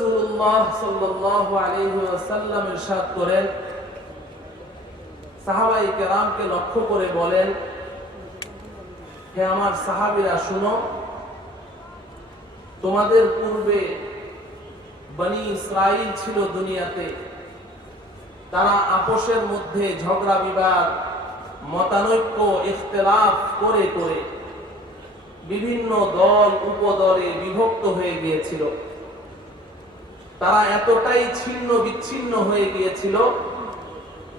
রাসূলুল্লাহ সাল্লাল্লাহু আলাইহি ওয়াসাল্লাম ইরশাদ করেন, সাহাবায়ে কেরামকে লক্ষ্য করে বলেন, হে আমার সাহাবীরা শুনো, তোমাদের পূর্বে বনি ইসরাইল ছিল দুনিয়াতে। তারা আপোষের মধ্যে ঝগড়া বিবাদ, মতানৈক্য, ইখতিলাফ করে করে বিভিন্ন দল উপদলে বিভক্ত হয়ে গিয়েছিল। তারা এতটাই ছিন্ন বিচ্ছিন্ন হয়ে গিয়েছিল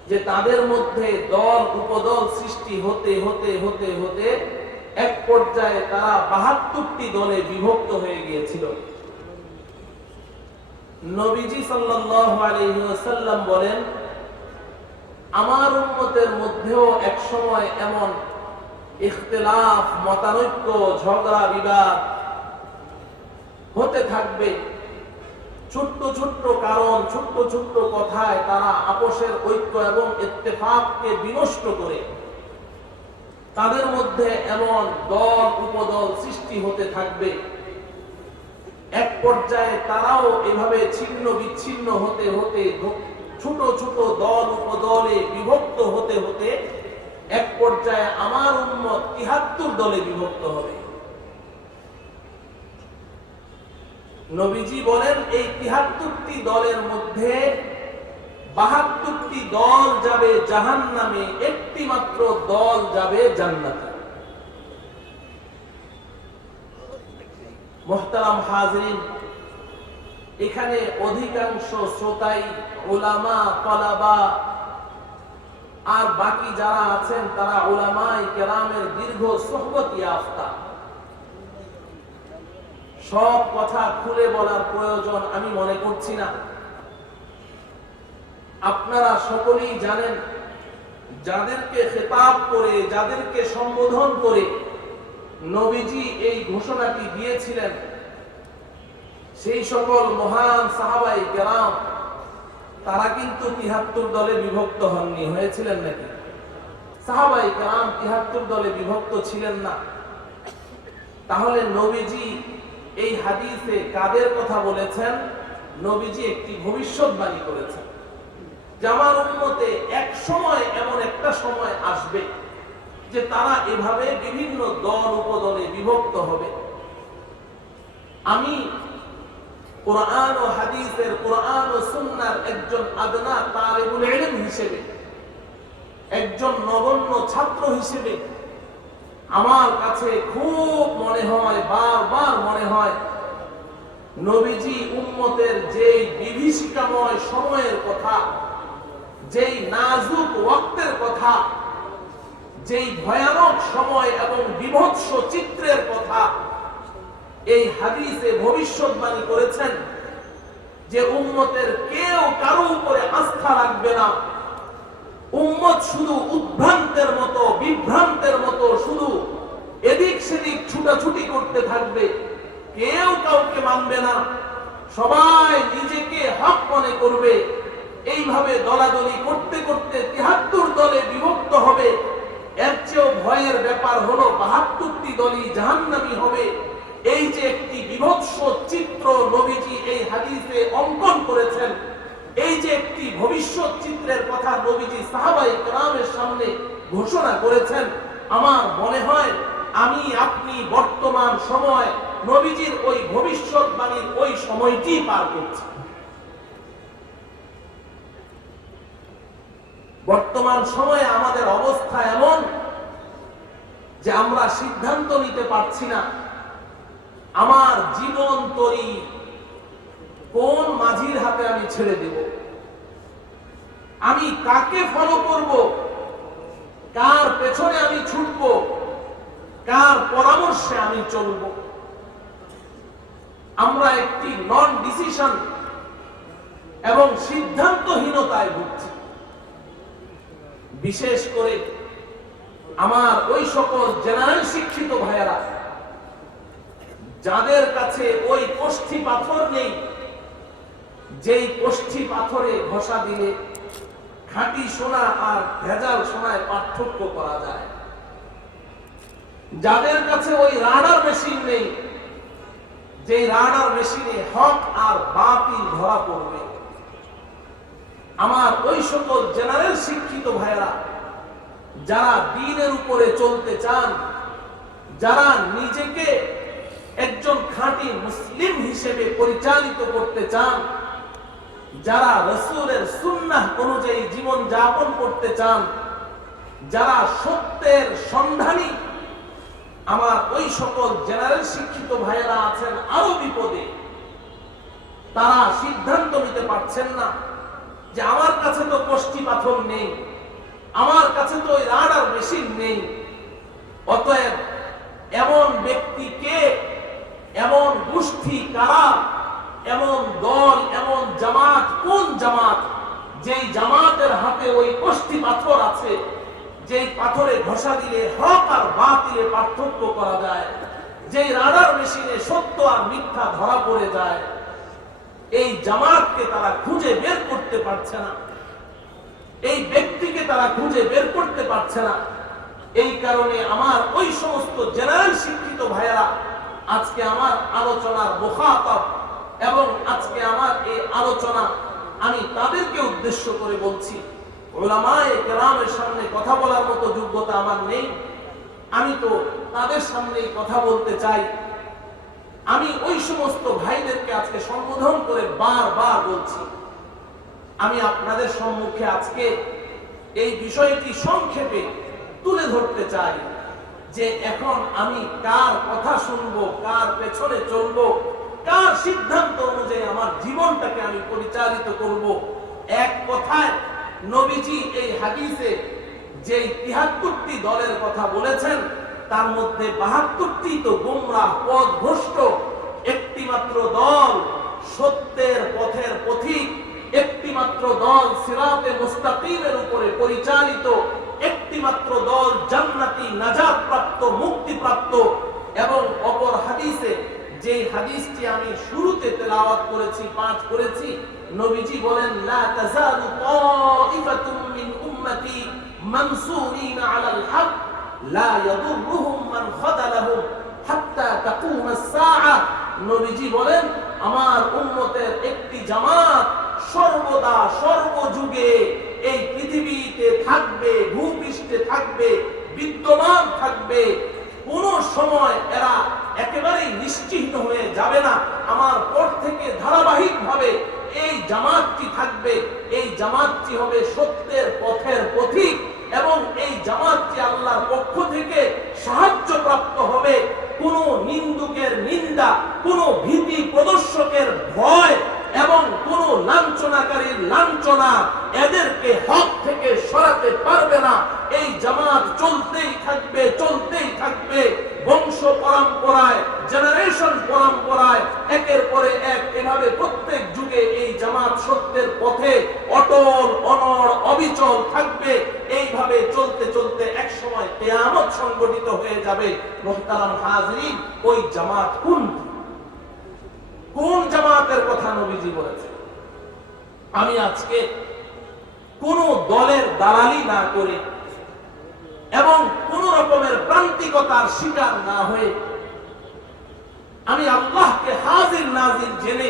যে তাদের মধ্যে দল উপদল সৃষ্টি হতে হতে হতে হতে এক পর্যায়ে তারা ৭২টি দলে বিভক্ত হয়ে গিয়েছিল। নবীজি সাল্লাল্লাহু আলাইহি ওয়াসাল্লাম বলেন, আমার উম্মতের মধ্যেও এক সময় এমন ইখতিলাফ, মতানৈক্য, ঝগড়া বিবাদ হতে থাকবে। ছোট্ট ছোট্ট কারণ, ছোট্ট ছোট্ট কথায় তারা আপোষের ঐক্য এবং ইত্তেফাককে বিনষ্ট করে তাদের মধ্যে এমন দল উপদল সৃষ্টি হতে থাকবে। এক পর্যায়ে তারাও এভাবে ছিন্ন বিচ্ছিন্ন হতে হতে ছোট ছোট দল উপদলে বিভক্ত হতে হতে এক পর্যায়ে আমার উম্মত ৭৩ দলে বিভক্ত হবে। নবীজি বলেন, এই ৭৩টি দলের মধ্যে ৭২টি দল যাবে জাহান্নামে, একটি মাত্র দল যাবে জান্নাতে। মুহতারাম হাজিরিন, এখানে অধিকাংশ শ্রোতাই উলামা, তালাবা আর বাকি যারা আছেন তারা উলামায়ে কেরামের দীর্ঘ সোহবত ইয়াফতা। সব কথা খুলে বলার প্রয়োজন আমি মনে করছি না। আপনারা সকলেই জানেন, যাদেরকে খেতাব করে, যাদেরকে সম্বোধন করে নবীজি এই ঘোষণাটি দিয়েছিলেন, সেই সকল মহান সাহাবায়ে কেরাম তারা কিন্তু ৭৩ দলে বিভক্ত হননি। হয়েছিলেন নাকি? সাহাবায়ে কেরাম ৭৩ দলে বিভক্ত ছিলেন না। তাহলে নবীজি এই হাদিসে কাদের কথা বলেছেন? নবীজি একটি ভবিষ্যৎবাণী করেছেন যে আমার উম্মতে এক সময়, এমন একটা সময় আসবে যে তারা এভাবে বিভিন্ন দল উপদলে বিভক্ত হবে। আমি কোরআন ও হাদিসের, কোরআন ও সুন্নাহর একজন আদনা তালিবুল ইলম হিসেবে, একজন নগণ্য ছাত্র হিসেবে আমার কাছে খুব মনে হয়, বারবার মনে হয়, নবীজি উম্মতের যেই বিভীষিকাময় সময়ের কথা, যেই নাজুক ওয়াক্তের কথা, যেই ভয়ানক সময় এবং বিভৎস চিত্রের কথা এই হাদিসে ভবিষ্যৎবাণী করেছেন যে উম্মতের কেউ কারো উপরে আস্থা রাখবে না। উম্মত শুধু উদ্ভ্রান্তের মতো, বিভ্রান্তের মতো শুধু এদিক সেদিক ছুটাছুটি করতে থাকবে, কেউ কাউকে মানবে না, সবাই নিজেকে হক মনে করবে। এইভাবে দলাদলি করতে করতে ৭৩ দলে বিভক্ত হবে। এর চেয়েও ভয়ের ব্যাপার হলো ৭২টি দলই জাহান্নামী হবে। এই যে একটি বিভৎস চিত্র নবীজি এই হাদিসে অঙ্কন করেছেন, এই যে একটি ভবিষ্যৎ চিত্রের কথা নবীজি সাহাবায়ে কেরামের সামনে ঘোষণা করেছেন, আমার মনে হয় আমি আপনি বর্তমান সময় নবীজির ওই ভবিষ্যৎবাণীর ওই সময়টি পার করছি। বর্তমান সময়ে আমাদের অবস্থা এমন যে আমরা সিদ্ধান্ত নিতে পারছি না আমার জীবন তরি কোন মাঝির হাতে আমি ছেড়ে দেব, আমি কাকে ফলো করব, কার পেছনে আমি ছুটব, কার পরামর্শে আমি চলব। আমরা একটি নন ডিসিশন এবং সিদ্ধান্তহীনতায় ভুগছি। বিশেষ করে আমার ওই সকল জেনারেল শিক্ষিত ভাইয়েরা যাদের কাছে ওই কোষ্ঠী পাথর নেই, যেই কোষ্ঠী পাথরে ঘষা দিলে খাঁটি সোনা আর ভেজাল সোনায় পার্থক্য করা যায়, যাদের কাছে ওই রাডার মেশিন নেই, যে রাডার মেশিনে হক আর বাতিল ধরা পড়বে। আমার ওই সকল জেনারেল শিক্ষিত ভাইয়েরা যারা দ্বীনের উপরে চলতে চান, যারা নিজেকে একজন খাঁটি মুসলিম হিসেবে পরিচালিত করতে চান, যারা রাসূলের সুন্নাহ অনুযায়ী জীবন যাপন করতে চান, যারা সত্যের সন্ধানী, আমার ওই সকল জেনারেল শিক্ষিত ভাইয়েরা আছেন আরো বিপদে। তারা সিদ্ধান্ত নিতে পারছেন না যে আমার কাছে তো কষ্টি পাথর নেই, আমার কাছে তো ওই রাডার মেশিন নেই। অতএব এমন ব্যক্তিকে, এমন গোষ্ঠী কারা, এমন দল, এমন জামাত কোন জামাত, যেই জামাতের হাতে ওই কষ্টি পাথর আছে, যেই পাথরে ঘষা দিলে হক আর বাতিলে পার্থক্য করা যায়, যেই রাডার মেশিনে সত্য আর মিথ্যা ধরা পড়ে যায়, এই জামাতকে তারা খুঁজে বের করতে পারছে না, এই ব্যক্তিকে তারা খুঁজে বের করতে পারছে না। এই কারণে আমার ওই সমস্ত জেনারেল শিক্ষিত ভাইয়েরা আজকে আমার আলোচনার মুখাতাব, এবং আজকে আমার এই আলোচনা আমি তাদেরকে উদ্দেশ্য করে বলছি। উলামায়ে কেরামের সামনে কথা বলার মতো যোগ্যতা আমার নেই, আমি তো তাদের সামনেই কথা বলতে চাই। আমি ওই সমস্ত ভাইদেরকে আজকে সম্বোধন করে বারবার বলছি, আমি আপনাদের সম্মুখে আজকে এই বিষয়টি সংক্ষেপে তুলে ধরতে চাই যে এখন আমি কার কথা শুনবো, কার পেছনে চলবো, কার সিদ্ধান্ত অনুযায়ী আমার জীবনটাকে আমি পরিচালিত করব। এক কথায় নবীজি এই হাদিসে যে ৭৩টি দলের কথা বলেছেন তার মধ্যে ৭২টি তো গোমরাহ পথভ্রষ্ট। একটি মাত্র দল সত্যের পথের পথিক, একটি মাত্র দল সিরাতে মুস্তাকিমের উপরে পরিচালিত, একটি মাত্র দল জান্নাতি নাজাত প্রাপ্ত, মুক্তি প্রাপ্ত। এবং অপর হাদিসে যে হাদিসটি আমি শুরুতে তেলাওয়াত করেছি, পাঠ করেছি, নবীজি বলেন লা তাযালু তাইফাতুম মিন উম্মতি মানসুরিনা আলাল হক লা ইয়াদুররুহুম মান খাযালাহুম হাত্তা তাকুমাস সাআ। নবীজি বলেন আমার উম্মতের একটি জামাত সর্বদা সর্বযুগে এই পৃথিবীতে থাকবে, ভূপৃষ্ঠে থাকবে, বিদ্যমান থাকবে। কোন সময় এরা একেবারেই নিশ্চিহ্ন হয়ে যাবে না। আমার পর থেকে ধারাবাহিক ভাবে এই জামাতটি থাকবে। এই জামাতটি হবে সত্যের পথের পথিক এবং এই জামাতটি আল্লাহর পক্ষ থেকে সাহায্য প্রাপ্ত হবে। কোন নিন্দুকের নিন্দা, কোন ভীতি প্রদর্শকের ভয় এবং কোন লাঞ্ছনাকারীর লাঞ্ছনা এদেরকে হক থেকে সরাতে পারবে না। এই জামাত চলতেই থাকবে, চলতেই থাকবে। বংশ পরম্পরায়, জেনারেশন পরম্পরায় একের পরে এক এভাবে প্রত্যেক যুগে এই জামাত সত্যের পথে অটল, অনড়, অবিচল থাকবে। এইভাবে চলতে চলতে এক সময় কিয়ামত সংগঠিত হয়ে যাবে। মুহতারাম হাজিরিন, ওই জামাত কোন জামাতের কথা নবীজি বলেছে? আমি আজকে কোন দলের দালালি না করে এবং কোন রকমের প্রান্তিকতার শিকার না হয়ে আমি আল্লাহকে হাজির নাজির জেনে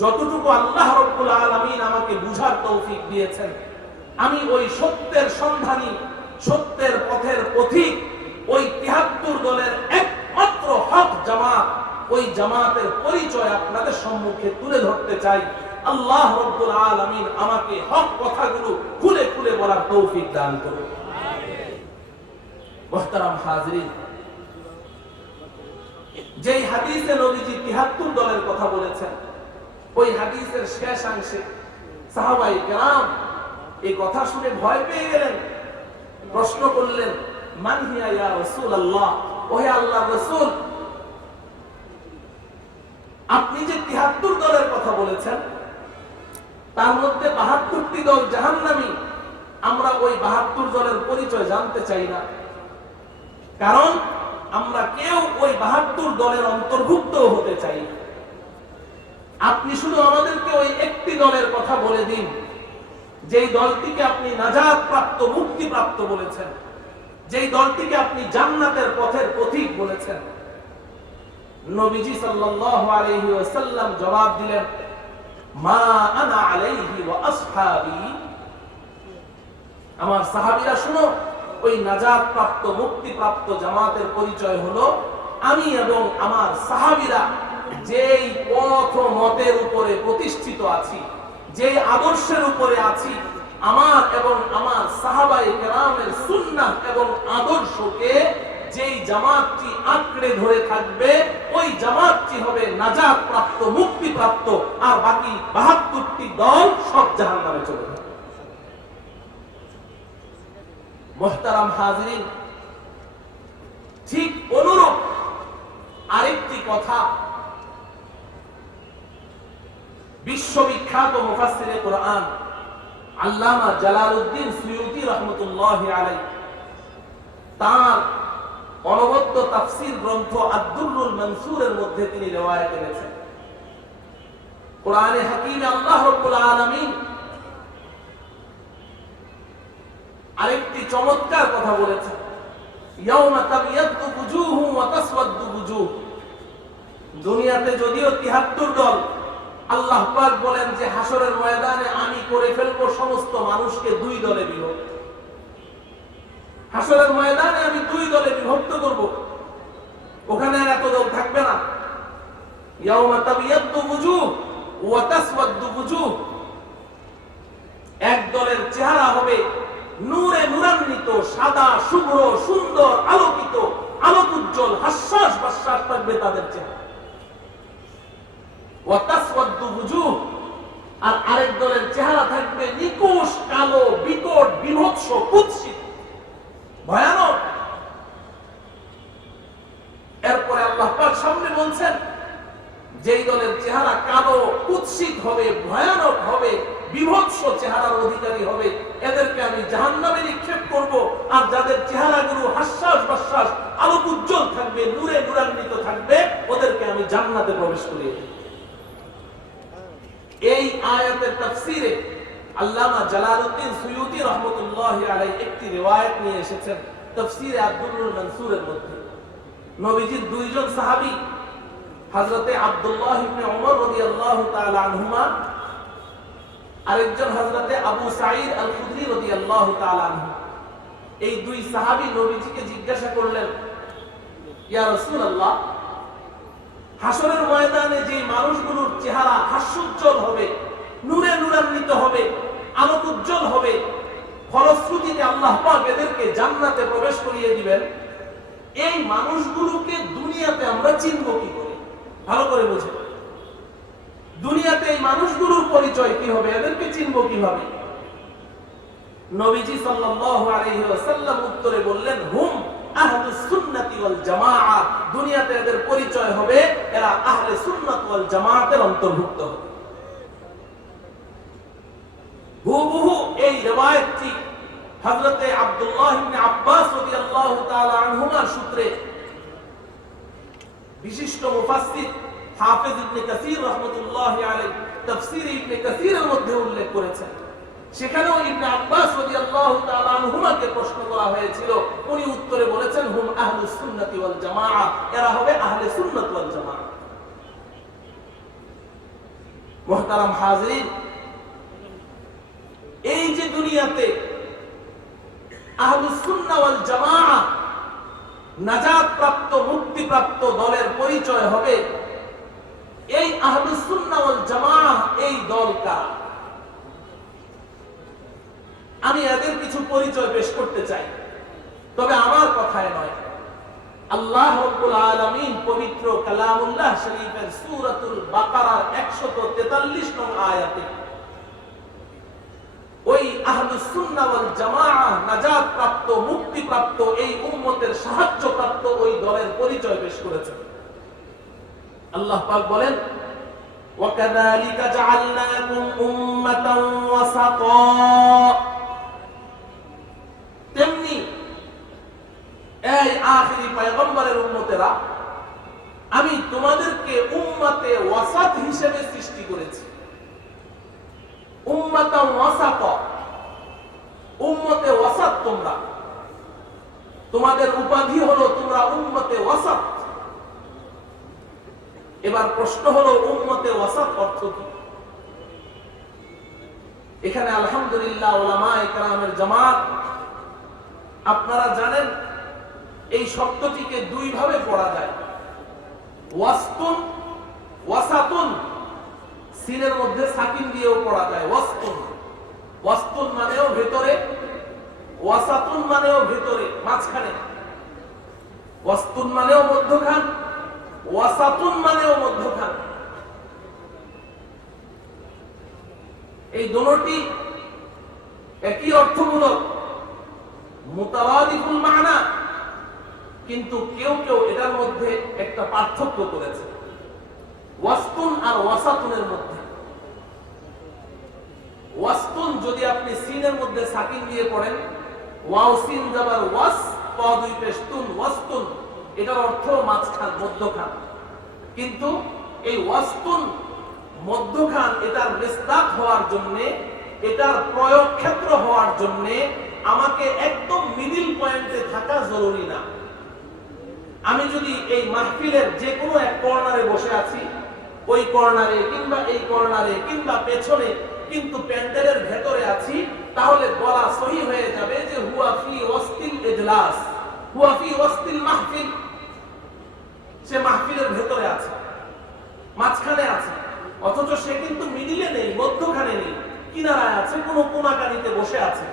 যতটুকু আল্লাহ রাব্বুল আলামিন আমাকে বুঝার তৌফিক দিয়েছেন, আমি ওই সত্যের সন্ধানী, সত্যের পথের পথিক, ওই ৭৩ দলের একমাত্র হক জামাত, ওই জামাতের পরিচয় আপনাদের সম্মুখে তুলে ধরতে চাই। আল্লাহ রাব্বুল আলামিন আমাকে হক কথাগুলো খুলে খুলে বলার তৌফিক দান করুন। মুহতারাম হাজিরিন, যেই হাদিসে নবীজি ৭৩ দলের কথা বলেছেন, ওই হাদিসের শেষাংশে সাহাবায়ে কেরাম এই কথা শুনে ভয় পেয়ে গেলেন, প্রশ্ন করলেন মান হিয়া ইয়া রাসূলুল্লাহ, ওহে আল্লাহর রাসূল, আপনি যে ৭৩ দলের কথা বলেছেন তার মধ্যে ৭২টি দল জাহান্নামী। আমরা ওই ৭২ দলের পরিচয় জানতে চাই না, কারণ আমরা কেউ ওই ৭২ দলের অন্তর্ভুক্ত হতে চাই না। আপনি শুধু আমাদেরকে ওই একটি দলের কথা বলে দিন, যেই দলটিকে আপনি নাজাত প্রাপ্ত, মুক্তি প্রাপ্ত বলেছেন, যেই দলটিকে আপনি জান্নাতের পথের পথিক বলেছেন। নবীজি সাল্লাল্লাহু আলাইহি ওয়াসাল্লাম জবাব দিলেন, মা আনা আলাইহি ওয়া আসহাবি। আমার সাহাবীরা শুনো, ওই নাজাত প্রাপ্ত মুক্তি প্রাপ্ত জামাতের পরিচয় হলো আমি এবং আমার সাহাবীরা যেই পথ ও মতের উপরে প্রতিষ্ঠিত আছি, যেই আদর্শের উপরে আছি, আমার এবং আমার সাহাবায়ে কেরামের সুন্নাহ এবং আদর্শকে যেই জামাতটি আঁকড়ে ধরে থাকবে, ওই জামাতটি হবে নাজাত প্রাপ্ত মুক্তি প্রাপ্ত, আর বাকি ৭২টি দল সব জাহান্নামে চলে যাবে। মুহতারাম হাজিরিন, ঠিক অনুরূপ আরেকটি কথা বিশ্ববিখ্যাত মুফাসসিরে কোরআন আল্লামা জালালউদ্দিন সুয়ুতী রাহমাতুল্লাহি আলাইহি তার অনবদ্য তাফসীর গ্রন্থ আদ-দুররুল মানসুরের মধ্যে তিনি রিওয়ায়াত এনেছেন। কোরআনে হাকিমে আল্লাহ রাব্বুল আলামিন আরেকটি চমৎকার কথা বলেছেন, ইয়াউমা তাবিয়াদ্দু বুজুহু ওয়া তাসওয়াদ্দু বুজুহ। দুনিয়াতে যদিও ৭৩ দল, আল্লাহ পাক বলেন যে হাসরের ময়দানে আমি করে ফেলবো সমস্ত মানুষকে ২ দলে বিভক্ত। হাসরের ময়দানে আমি ২ দলে বিভক্ত করব, ওখানে আর এত দল থাকবে না। ইয়াউমা তাবিয়াদ্দু বুজুহ ওয়া তাসওয়াদ্দু বুজুহ। এক দলের চেহারা হবে নূরে নূরান্বিত, সাদা শুভ্র সুন্দর আলোকিত, আলোকোজ্জ্বল, হাস্যাস বাস্যাস থাকবে তাদের চেহারা। ওয়া তাসওয়াদ্দু বুজুহ, আর আরেক দলের চেহারা থাকবে নিকুশ কালো, বিকট, বিভৎস, কুৎসিত, ভয়ানক। এরপরে আল্লাহ পাক সামনে বলছেন, যেই দলের চেহারা কালো, কুৎসিত হবে, ভয়ানক হবে, বিভৎস চেহারার অধিকারী হবে, এদেরকে আমি জাহান্নামে নিক্ষেপ করব। আর যাদের চেহারাগুলো হাস্যাস বাস্যাস আলোকোজ্জ্বল থাকবে, নূরে নূরান্বিত থাকবে, ওদেরকে আমি জান্নাতে প্রবেশ করিয়ে দেব। এই আয়াতের তাফসীরে আল্লামা জালালউদ্দিন সুয়ুতী রাহমাতুল্লাহি আলাইহি একটি রিওয়ায়াত নিয়ে এসেছেন তাফসীরে আদ-দুররুল মানসুরের মধ্যে। নবীজির ২ জন সাহাবী, হযরতে আব্দুল্লাহ ইবনে ওমর রাদিয়াল্লাহু তাআলা আনহুমা, আরেকজন হযরতে আবু সাঈদ আল খুদরি রাদিয়াল্লাহু তাআলা আনহু, এই ২ সাহাবী নবীজিকে জিজ্ঞাসা করলেন, ইয়া রাসূলুল্লাহ, হাসরের ময়দানে যে মানুষগুলোর চেহারা হাস্যোজ্জ্বল হবে, নূরে নূরান্বিত হবে, আলোকোজ্জ্বল হবে, ফলশ্রুতিতে আল্লাহ পাক এদেরকে জান্নাতে প্রবেশ করিয়ে দিবেন, এই মানুষগুলোকে দুনিয়াতে আমরা চিনব কি করে? ভালো করে বুঝেন, দুনিয়াতে এই মানুষগুলোর পরিচয় কি হবে, এদেরকে চিনব কিভাবে? নবীজি সাল্লাল্লাহু আলাইহি ওয়াসাল্লাম উত্তরে বললেন, হুম আহলুস সুন্নাতি ওয়াল জামাআহ। দুনিয়াতে এদের পরিচয় হবে এরা আহলে সুন্নাত ওয়াল জামাআতের অন্তর্ভুক্ত হবে। হুবহু এই রিওয়ায়াতটি হযরতে আব্দুল্লাহ ইবনে আব্বাস রাদিয়াল্লাহু তাআলা আনহুমার সূত্রে বিশিষ্ট মুফাসসির হাফেজ ইবনে কাসীর রাহমাতুল্লাহি আলাইহি তাফসীর ইবনে কাসীরের মধ্যে উল্লেখ করেছেন। সেখানেও ইবনে আব্বাস রাদিয়াল্লাহু তাআলা আনহুমাকে প্রশ্ন করা হয়েছিল, উনি উত্তরে বলেছেন, হুম আহলুস সুন্নাতি ওয়াল জামাআহ, এরা হবে আহলে সুন্নাত ওয়াল জামাআহ। মুহতারাম হাজিরিন, এই যে দুনিয়াতে আহলুস সুন্নাহ ওয়াল জামাআহ নাজাত প্রাপ্ত মুক্তি প্রাপ্ত দলের পরিচয় হবে, এই আহলুস সুন্নাহ ওয়াল জামাআহ এই দল কারা? আমি এদের কিছু পরিচয় পেশ করতে চাই, তবে আমার কথায় নয়। আল্লাহ রাব্বুল আলামিন পবিত্র কালামুল্লাহ শরীফের সূরাতুল বাকারার 143 নং আয়াতে ওই আহলুস সুন্নাহ ওয়াল জামাআহ নাজাত প্রাপ্ত মুক্তি প্রাপ্ত এই উম্মতের সাহায্য প্রাপ্ত ওই দলের পরিচয় পেশ করেছেন। আল্লাহ পাক বলেন, ওয়াকাযালিকা জাআলনাকুম উম্মাতান ওয়াসাতা। তেমনি এই আখিরি পয়গম্বরের উম্মতেরা, আমি তোমাদেরকে উম্মতে ওয়াসাত হিসেবে সৃষ্টি করেছি। উম্মাতান ওয়াসাতা, উম্মতে ওয়াসাত তোমরা, তোমাদের উপাধি হলো তোমরা উম্মতে ওয়াসাত। এবার প্রশ্ন হলো উম্মতে ওয়াসাত অর্থ কি? এখানে আলহামদুলিল্লাহ উলামায়ে কেরামের জামাত, আপনারা জানেন এই শব্দটিকে দুই ভাবে পড়া যায়। ওয়াসতুন, ওয়াসাতুন, সিনের মধ্যে সাকিন দিয়েও পড়া যায় ওয়াসতুন। ওয়াসতুন মানেও ভেতরে, ওয়াসাতুন মানেও ভেতরে, মাঝখানে। ওয়াসতুন মানেও মধ্যখান, ওয়াসাতুন মানেও মধ্যখান। এই দুটি একই অর্থমূলক, মুতাওয়াদিফুল মানা, কিন্তু কেউ কেউ এটার মধ্যে একটা পার্থক্য করেছে ওয়াসতুন আর ওয়াসাতুনের মধ্যে। ওয়াসতুন যদি আপনি সিনের মধ্যে সাকিন দিয়ে পড়েন, ওয়াও সিন জাবার ওয়াস, ক দুই পেশ তুন, ওয়াসতুন, এটার অর্থ মাঝখান, মধ্যখান। কিন্তু এই ওয়াসতুন মধ্যখান, এটার মিসদাক হওয়ার জন্য, এটার প্রয়োগ ক্ষেত্র হওয়ার জন্য আমাকে একদম মিডিল পয়েন্টে থাকা জরুরি না। আমি যদি এই মাহফিলের যে কোনো এক কর্নারে বসে আছি, ওই কর্নারে কিংবা এই কর্নারে কিংবা পেছনে, কিন্তু প্যান্ডেলের ভেতরে আছি, তাহলে বলা সহি হয়ে যাবে যে হুয়া ফি ওয়াসতিল ইজলাস, হুয়া ফি ওয়াসতিল মাহফিল। সে মাহফিলের ভেতরে আছে, মাঝখানে আছে, অথচ সে কিন্তু মিডিলে নেই, মধ্যখানে নেই, কিনারায় আছে, কোনো কোনাকানিতে বসে আছে।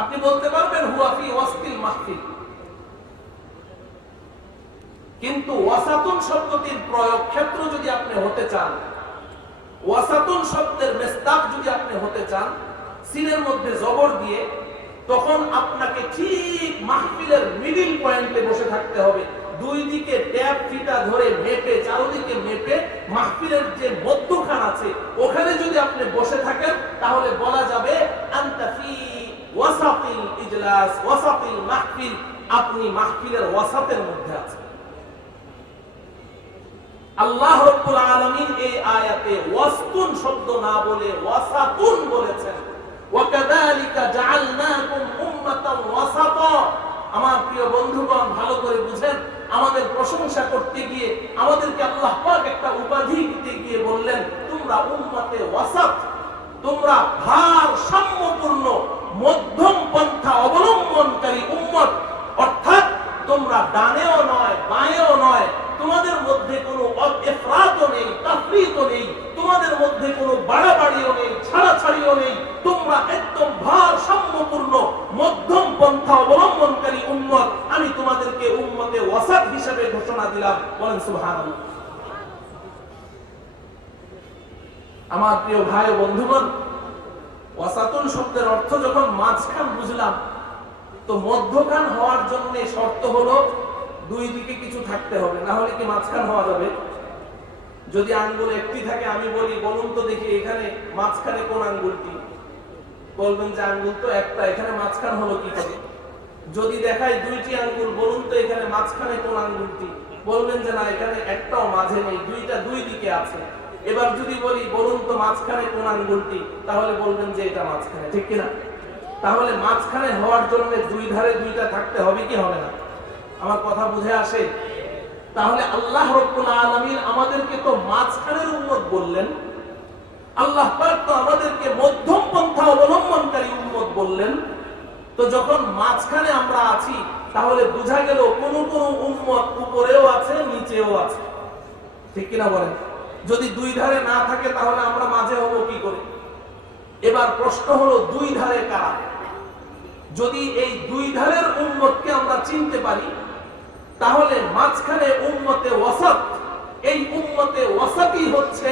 আপনি বলতে পারবেন হুয়া ফি ওয়াসতিল মাহফিল। কিন্তু ওয়াসাতুন শব্দটির প্রয়োগ ক্ষেত্র যদি আপনি হতে চান, ওয়াসাতুন শব্দের মিসদাক যদি আপনি হতে চান সিনের মধ্যে জবর দিয়ে, তখন আপনাকে ঠিক মাহফিলের মিডিল পয়েন্টে বসে থাকতে হবে। দুই দিকে ট্যাপ ফিতা ধরে মেপে, চারদিকে মেপে মাহফিলের যে মধ্যখান আছে ওখানে যদি আপনি বসে থাকেন, তাহলে বলা যাবে আনতা ফি ওয়াসাতিল ইজলাস, ওয়াসাতিল মাহফিল, আপনি মাহফিলের ওয়াসাতের মধ্যে আছেন। আল্লাহ রাব্বুল আলামিন এই আয়াতে ওয়াসতুন শব্দ না বলে ওয়াসাতুন বলেছেন। ওয়া কাযালিকা জাআলনাকুম উম্মাতান ওয়াসাতা। আমার প্রিয় বন্ধুগণ, ভালো করে বুঝেন, আমাদের প্রশংসা করতে গিয়ে আমাদেরকে আল্লাহ পাক একটা উপাধি দিতে গিয়ে বললেন তোমরা উম্মতে ওয়াসাত, তোমরা ভারসাম্যপূর্ণ মধ্যম পন্থা অবলম্বনকারী উম্মত। অর্থাৎ তোমরা ডানেও নয় বাঁয়েও নয়, তোমাদের মধ্যে কোনো ইফরাতও নেই, তাফরীতও নেই, তোমাদের মধ্যে কোনো বাড়াবাড়িও নেই, ছাড়াছাড়িও নেই। তোমরা একদম ভারসাম্যপূর্ণ মধ্যম পন্থা অবলম্বনকারী উম্মত। আমি তোমাদেরকে উম্মতে ওয়াসাত হিসেবে ঘোষণা দিলাম। বলেন সুবহানাল্লাহ। আমার প্রিয় ভাই ও বন্ধুগণ, ওয়াসাতুন শব্দের অর্থ যখন মাঝখান বুঝলাম, তো মধ্যখান হওয়ার জন্য শর্ত হলো দুই দিকে কিছু থাকতে হবে, না হলে কি মাঝখান হওয়া যাবে? যদি আঙ্গুল একটি থাকে, আমি বলি বলুন তো দেখি এখানে মাঝখানে কোন আঙ্গুলটি? বলবেন যে আঙ্গুল তো একটা, এখানে মাঝখান হলো কি করে? যদি দেখাই দুইটি আঙ্গুল, বলুন তো এখানে মাঝখানে কোন আঙ্গুলটি? বলবেন যে না, এখানে একটাও মাঝে নেই, দুইটা দুই দিকে আছে। এবার যদি বলি বলুন তো মাঝখানে কোন আঙ্গুলটি, তাহলে বলবেন যে এটা মাঝখানে, ঠিক কিনা? তাহলে মাঝখানে হওয়ার জন্য দুই ধারে দুইটা থাকতে হবে কি হবে না? আমার কথা বুঝে আসে? তাহলে আল্লাহ রাব্বুল আলামিন আমাদেরকে তো মাঝখানের উম্মত বললেন, আল্লাহ পাক তো আমাদেরকে মধ্যম পন্থা অবলম্বনকারী উম্মত বললেন। তো যখন মাঝখানে আমরা আছি, তাহলে বোঝা গেল কোন কোন উম্মত উপরেও আছে, নিচেও আছে, ঠিক কিনা বলেন? যদি দুই ধারে না থাকে, তাহলে আমরা মাঝে হবো কি করে? এবার প্রশ্ন হলো দুই ধারে কারা? যদি এই দুই ধারের উম্মতকে আমরা চিনতে পারি, তাহলে মাঝখানে উম্মতে ওয়াসাত, এই উম্মতে ওয়াসাতই হচ্ছে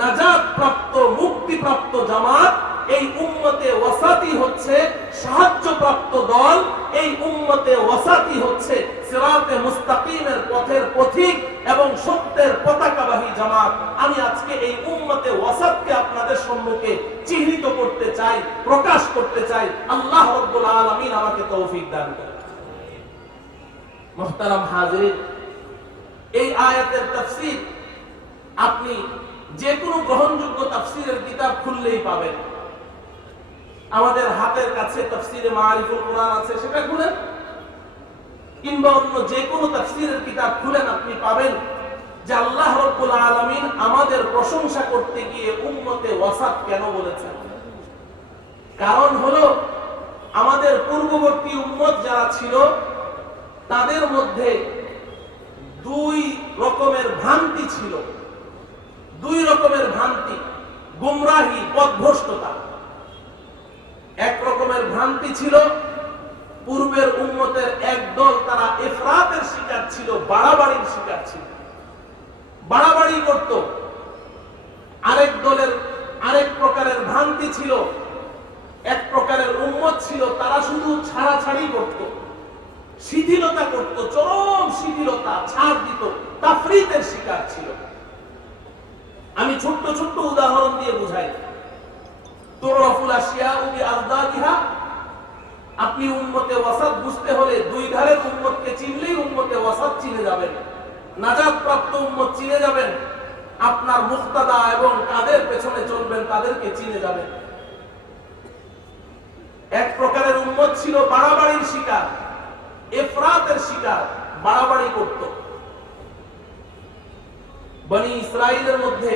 নাজাত প্রাপ্ত, মুক্তি প্রাপ্ত জামাত। এই উম্মতে ওয়াসাতই হচ্ছে সাহায্যপ্রাপ্ত দল। এই উম্মতে ওয়াসাতই হচ্ছে সিরাতে মুস্তাকিমের পথের পথিক এবং সত্যের পতাকাবাহী জামাত। আমি আজকে এই উম্মতে ওয়াসাতকে আপনাদের সম্মুখে চিহ্নিত করতে চাই, প্রকাশ করতে চাই। আল্লাহ রাব্বুল আলামিন আমাকে তৌফিক দান করেন। মুহতারাম হাজিরিন, এই আয়াতের তাফসীর আপনি যে কোনো গ্রহণযোগ্য তাফসীরের কিতাব খুললেই পাবেন। আমাদের হাতের কাছে তাফসীরে মাআরিফুল কুরআন আছে, সেটা খুলেন, কিংবা অন্য যে কোনো তাফসীরের কিতাব খুলেন, আপনি পাবেন যে আল্লাহ রাব্বুল আলামিন আমাদের প্রশংসা করতে গিয়ে উম্মতে ওয়াসাত কেন বলেছেন? কারণ হলো আমাদের পূর্ববর্তী উম্মত যারা ছিল তাদের মধ্যে দুই রকমের ভ্রান্তি ছিল, দুই রকমের ভ্রান্তি, গুমরাহি, পথভ্রষ্টতা। এক রকমের ভ্রান্তি ছিল পূর্বের উম্মতের একদল, তারা ইফরাতের শিকার ছিল, বাড়াবাড়ির শিকার ছিল, বাড়াবাড়ি করত। আরেক দলের আরেক প্রকারের ভ্রান্তি ছিল, এক প্রকারের উম্মত ছিল তারা শুধু ছাড়াছাড়ি করত, শিথিলতা করত, চরম শিথিলতা, ছাড় দিত, তাফরীতের শিকার ছিল। আমি ছোট্ট ছোট্ট উদাহরণ দিয়ে বুঝাই। তুরাফুল আশিয়াউ বিআযদাদিহা, আপনি উম্মতে ওয়াসাত বুঝতে হলে দুই ধারের উম্মতকে চিনলেই উম্মতে ওয়াসাত চিনে যাবেন, নাজাত প্রাপ্ত উম্মত চিনে যাবেন। আপনার মুক্তাদা এবং কাদের পেছনে চলবেন তাদেরকে চিনে যাবেন। এক প্রকারের উম্মত ছিল বাড়াবাড়ির শিকার, ইফরাতের শিকার, বাড়াবাড়ি করত। বনি ইসরাইলের মধ্যে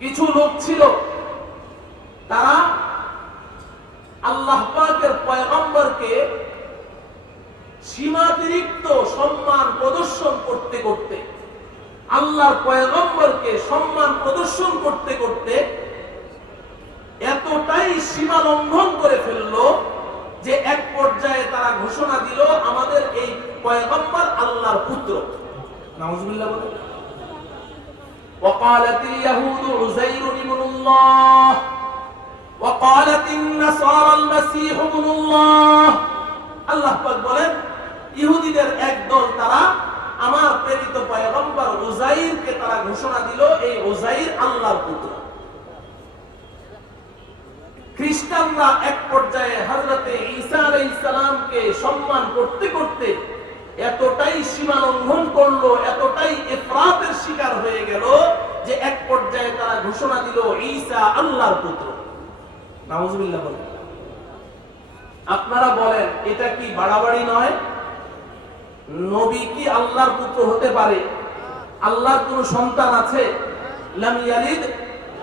কিছু লোক ছিল, তারা আল্লাহ পাকের পয়গম্বরকে সীমাতিরিক্ত সম্মান প্রদর্শন করতে করতে, আল্লাহর পয়গম্বরকে সম্মান প্রদর্শন করতে করতে এতটাই সীমা লঙ্ঘন করে ফেললো যে এক পর্যায়ে তারা ঘোষণা দিল আমাদের এই পয়গম্বর আল্লাহর পুত্র। নাউজুবিল্লাহ বলেন। وقالت اليهود عزير ابن الله وقالت النصارى المسيح ابن الله। আল্লাহ পাক বলেন ইহুদিদের একদল তারা আমার প্রেরিত পয়গম্বর উজাইরকে তারা ঘোষণা দিল এই উজাইর আল্লাহর পুত্র। খ্রিস্টানরা এক পর্যায়ে হযরতে ঈসা আলাইহিস সালামকে সম্মান করতে করতে এতটাই সীমা লঙ্ঘন করলো, এতটাই ইফরাতের শিকার হয়ে গেল যে এক পর্যায়ে তারা ঘোষণা দিল ঈসা আল্লাহর পুত্র। নাউজুবিল্লাহ বলেন। আপনারা বলেন এটা কি বাড়াবাড়ি নয়? নবী কি আল্লাহর পুত্র হতে পারে? আল্লাহর কোন সন্তান আছে? লাম ইয়ালিদ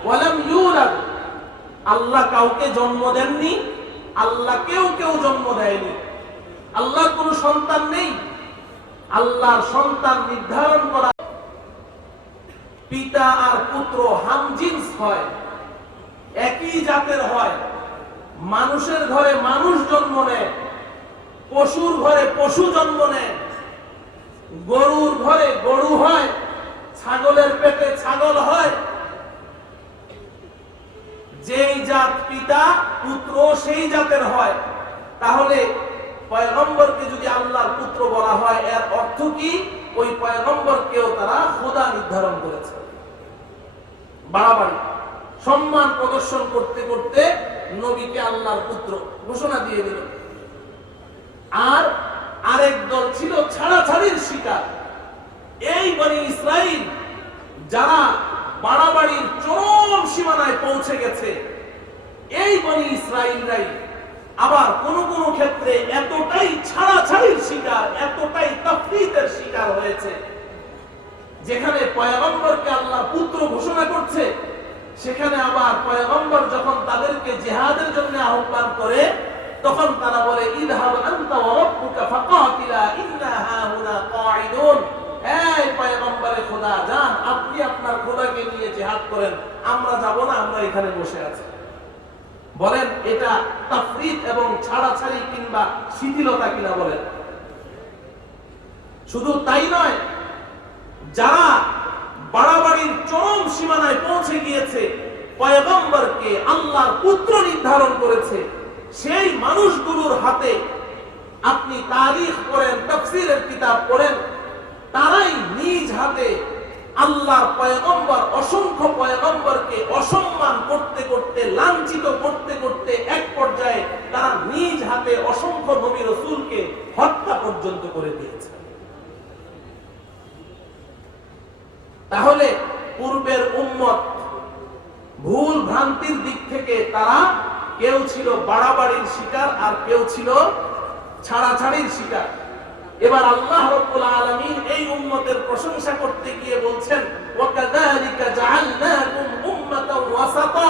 ওয়া লাম ইউলাদ। আল্লাহ কাউকে জন্ম দেননি, আল্লাহ কেউ জন্ম দেয়নি। আল্লাহর কোন সন্তান নেই। আল্লাহর সন্তান নির্ধারণ করা, পিতা আর পুত্র হামজিন্স হয়, একই জাতের হয়। মানুষের ঘরে মানুষ জন্ম নেয়, পশুর ঘরে পশু জন্ম নেয়, গরুর ঘরে গরু হয়, ছাগলের পেটে ছাগল হয়। যেই জাত পিতা পুত্র সেই জাতের হয়। তাহলে পয়গম্বরকে যদি আল্লাহর পুত্র বলা হয় এর অর্থ কি? ওই পয়গম্বরকেও তারা খোদা নির্ধারণ করেছে। বাড়াবাড়ি, সম্মান প্রদর্শন করতে করতে নবীকে আল্লাহর পুত্র ঘোষণা দিয়ে দিল। আর আরেক দল ছিল ছাড়াছাড়ির শিকার। এই বনি ইসরাইল যারা বাড়াবাড়ির চরম সীমানায় পৌঁছে গেছে, এই বনি ইসরাইলরাই আবার কোন কোন ক্ষেত্রে এতটাই ছাড়াছাড়ির শিকার, এতটাই তাফরীতের শিকার হয়েছে, যেখানে পয়গম্বরকে আল্লাহ পুত্র ঘোষণা করছে, সেখানে আবার পয়গম্বর যখন তাদেরকে জিহাদের জন্য আহ্বান করে তখন তারা বলে ইযহাব আনতা ওয়া রাব্বুকা ফাকাতিলা ইন্না হাহুনা কাঈদুন। এই পয়গম্বরে খোদা যান, আপনি আপনার খোদাকে নিয়ে জিহাদ করেন, আমরা যাব না, আমরা এখানে বসে আছি। বলেন এটা তাফরীত এবং ছাড়াছাড়ি কিংবা শিথিলতা কিনা? বলেন। শুধু তাই নয়, যারা বাড়াবাড়ির চরম সীমানায় পৌঁছে গিয়েছে, পয়গম্বরকে আল্লাহর পুত্র নির্ধারণ করেছে, সেই মানুষগুলোর হাতে আপনি তারিখ পড়েন, তাফসীরের কিতাব পড়েন, তারাই নিজ হাতে আল্লাহর পয়গম্বর, অসংখ্য পয়গম্বরকে অসম্মান করতে করতে, লাঞ্ছিত করতে করতে এক পর্যায়ে তারা নিজ হাতে অসংখ্য নবী রাসূলকে হত্যা পর্যন্ত করে দিয়েছে। তাহলে পূর্বের উম্মত ভুল ভ্রান্তির দিক থেকে তারা কেউ ছিল বাড়াবাড়ির শিকার আর কেউ ছিল ছাড়াছাড়ির শিকার। এবার আল্লাহ রাব্বুল আলামিন এই উম্মতের প্রশংসা করতে গিয়ে বলছেন ওয়াকাযালিকা জাআলনাকুম উম্মাতাও ওয়াসাতা,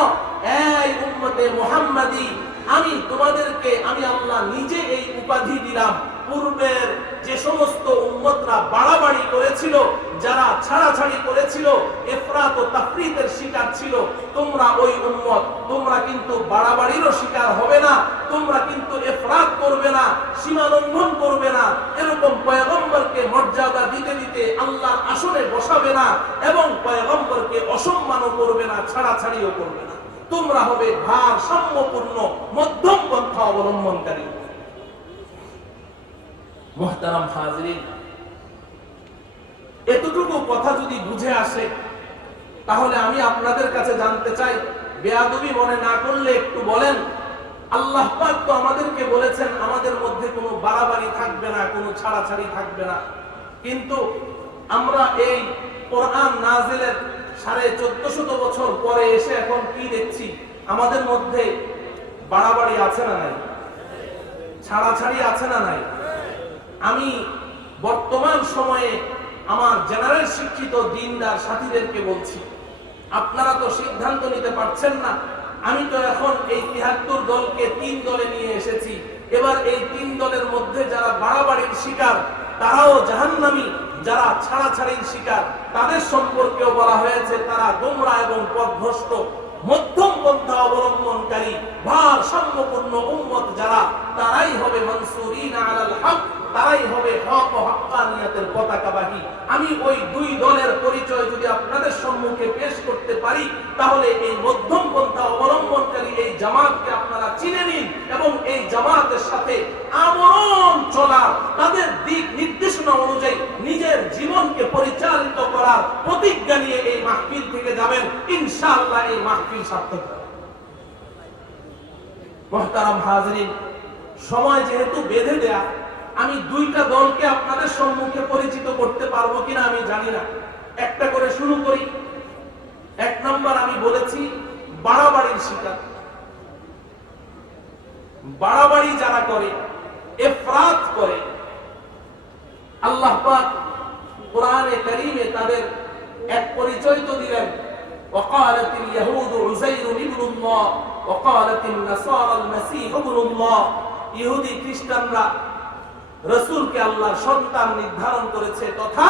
এই উম্মতে মুহাম্মাদি আমি তোমাদেরকে আমি আল্লাহ নিজে এই উপাধি দিলাম। পূর্বের যে সমস্ত উম্মতরা বাড়াবাড়ি করেছিল, যারা ছাড়াছাড়ি করেছিল, ইফরাত ও তাফরীতের শিকার ছিল, তোমরা ওই উম্মত, তোমরা কিন্তু বাড়াবাড়িরও শিকার হবে না, তোমরা কিন্তু ইফরাত করবে না, সীমা লঙ্ঘন করবে না, এরকম পয়গম্বরকে মর্যাদা দিতে দিতে আল্লাহর আসনে বসাবে না এবং পয়গম্বরকে অসম্মানও করবে না, ছাড়াছাড়িও করবে না। তোমরা হবে ভারসাম্যপূর্ণ মধ্যম পন্থা অবলম্বনকারী। মুহতারাম হাজিরিন, এতটুকু কথা যদি বুঝে আসে তাহলে আমি আপনাদের কাছে জানতে চাই, বেয়াদবি মনে না করলে একটু বলেন, আল্লাহ পাক তো আমাদেরকে বলেছেন আমাদের মধ্যে কোনো বাড়াবাড়ি থাকবে না, কোনো ছাড়াছাড়ি থাকবে না, কিন্তু আমরা এই কোরআন নাজিলের 1450 বছর পরে এসে এখন কি দেখছি? আমাদের মধ্যে বাড়াবাড়ি আছে না নাই? ছাড়াছাড়ি আছে না নাই? আমি বর্তমান সময়ে আমার জেনারেল শিক্ষিত দিনদার সাথীদেরকে বলছি, আপনারা তো সিদ্ধান্ত নিতে পারছেন না। আমি তো এখন এই ৭৩ দলকে ৩ দলে নিয়ে এসেছি। এবার এই ৩ দলের মধ্যে যারা বাড়াবাড়ির শিকার তারাও জাহান্নামী, যারা ছাড়াছাড়ির শিকার তাদের সম্পর্কেও বলা হয়েছে তারা গোমরা এবং পথভ্রষ্ট। মধ্যম পন্থা অবলম্বনকারী ভারসাম্যপূর্ণ উম্মত যারা, তারাই হবে মানসুরিনা আলাল হক, তারাই হবে হক ও হাক্কানিয়াতের পতাকাবাহী। আমি ওই 2 দলের পরিচয় যদি আপনাদের সম্মুখে পেশ করতে পারি তাহলে এই মধ্যম পন্থা অবলম্বনকারী এই জামাতকে আপনারা চিনে নিন এবং এই জামাতের সাথে আমরণ চলার, তাদের দিক নির্দেশনা অনুযায়ী নিজের জীবনকে পরিচালিত করার প্রতিজ্ঞা নিয়ে এই মাহফিল থেকে যাবেন। ইনশাআল্লাহ এই মাহফিল সার্থক হবে। মুহতারাম হাজিরিন, সময় যেহেতু বেঁধে দেয়া, আমি 2টা দলকে আপনাদের সম্মুখে পরিচিত করতে পারবো কিনা আমি জানি না। একটা করে শুরু করি। 1 নম্বর আমি বলেছি বাড়াবাড়ির শিকার। বাড়াবাড়ি যারা করে, ইফরাত করে, আল্লাহ পাক কোরআনে কারীমে তাদের এক পরিচয় তো দিলেন। وقالت اليهود عزير ابن الله وقالت النصارى المسيح ابن الله। ইহুদি খ্রিস্টানরা রাসূলকে আল্লাহর সন্তান নির্ধারণ করেছে তথা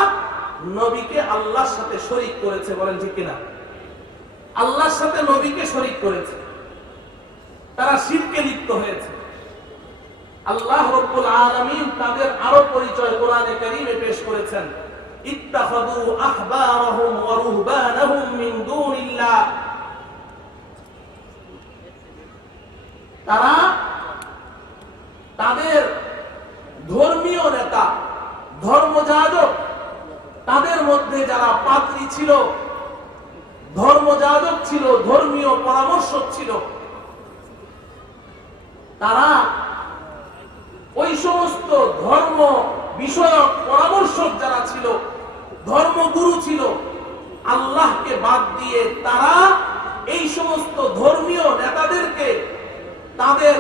নবীকে আল্লাহর সাথে শরীক করেছে। বলেন ঠিক কিনা? আল্লাহর সাথে নবীকে শরীক করেছে, তারা শিরকে লিপ্ত হয়েছে। আল্লাহ রাব্বুল আলামিন তাদের আরো পরিচয় কোরআনে কারীমে পেশ করেছেন। ইত্তাখাযু আহবারহুম ওয়া রুহবানাহুম মিন দুনিল্লাহ। তারা তাদের ধর্মীয় নেতা, ধর্মযাজক, তাদের মধ্যে যারা পাদ্রী ছিল, ধর্মযাজক ছিল, ধর্মীয় পরামর্শক ছিল, তারা ওই সমস্ত ধর্ম বিষয়ক পরামর্শক যারা ছিল, ধর্মগুরু ছিল, আল্লাহকে বাদ দিয়ে তারা এই সমস্ত ধর্মীয় নেতাদেরকে তাদের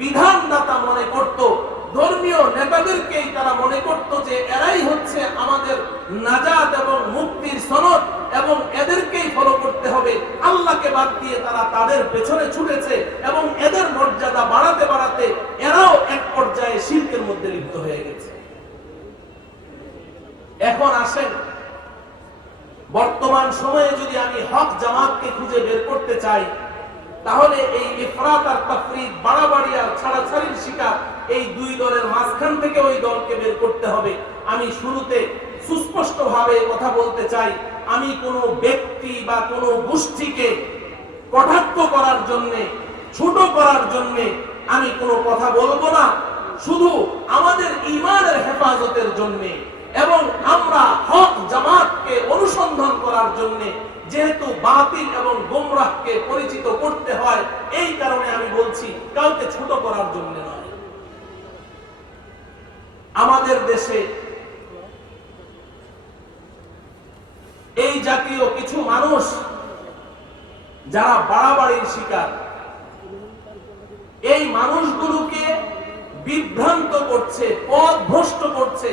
বিধানদাতা মনে করত। ধর্মীয় নেতাদেরকেই তারা মনে করত যে এরাই হচ্ছে আমাদের নাজাত এবং মুক্তির সনদ এবং এদেরকেই ফলো করতে হবে। আল্লাহকে বাদ দিয়ে তারা তাদের পেছনে ছুটেছে এবং এদের মর্যাদা বাড়াতে বাড়াতে এরাও এক পর্যায়ে শিরকের মধ্যে লিপ্ত হয়ে গেছে। এখন আসেন, বর্তমান সময়ে যদি আমি হক জামাতকে খুঁজে বের করতে চাই তাহলে এই ইফরাত আর তাফরীত, বাড়াবাড়ি আর ছাড়াছাড়ির শিকার এই 2 দলের মাঝখান থেকে ওই দলকে বের করতে হবে। আমি শুরুতে সুস্পষ্টভাবে কথা বলতে চাই, আমি কোনো ব্যক্তি বা কোনো গোষ্ঠীকে কটাক্ষ করার জন্য, ছোট করার জন্য আমি কোনো কথা বলবো না। শুধু আমাদের ঈমানের হেফাজতের জন্য এবং আমরা হক জামাতকে অনুসন্ধান করার জন্য, যেহেতু বাতিল এবং গোমরাহকে পরিচিত করতে হয়, এই কারণে আমি বলছি, কাউকে ছোট করার জন্য নয়। আমাদের দেশে এই জাতীয় কিছু মানুষ যারা বাড়াবাড়ির শিকার, এই মানুষগুলোকে বিভ্রান্ত করছে, পথ ভ্রষ্ট করছে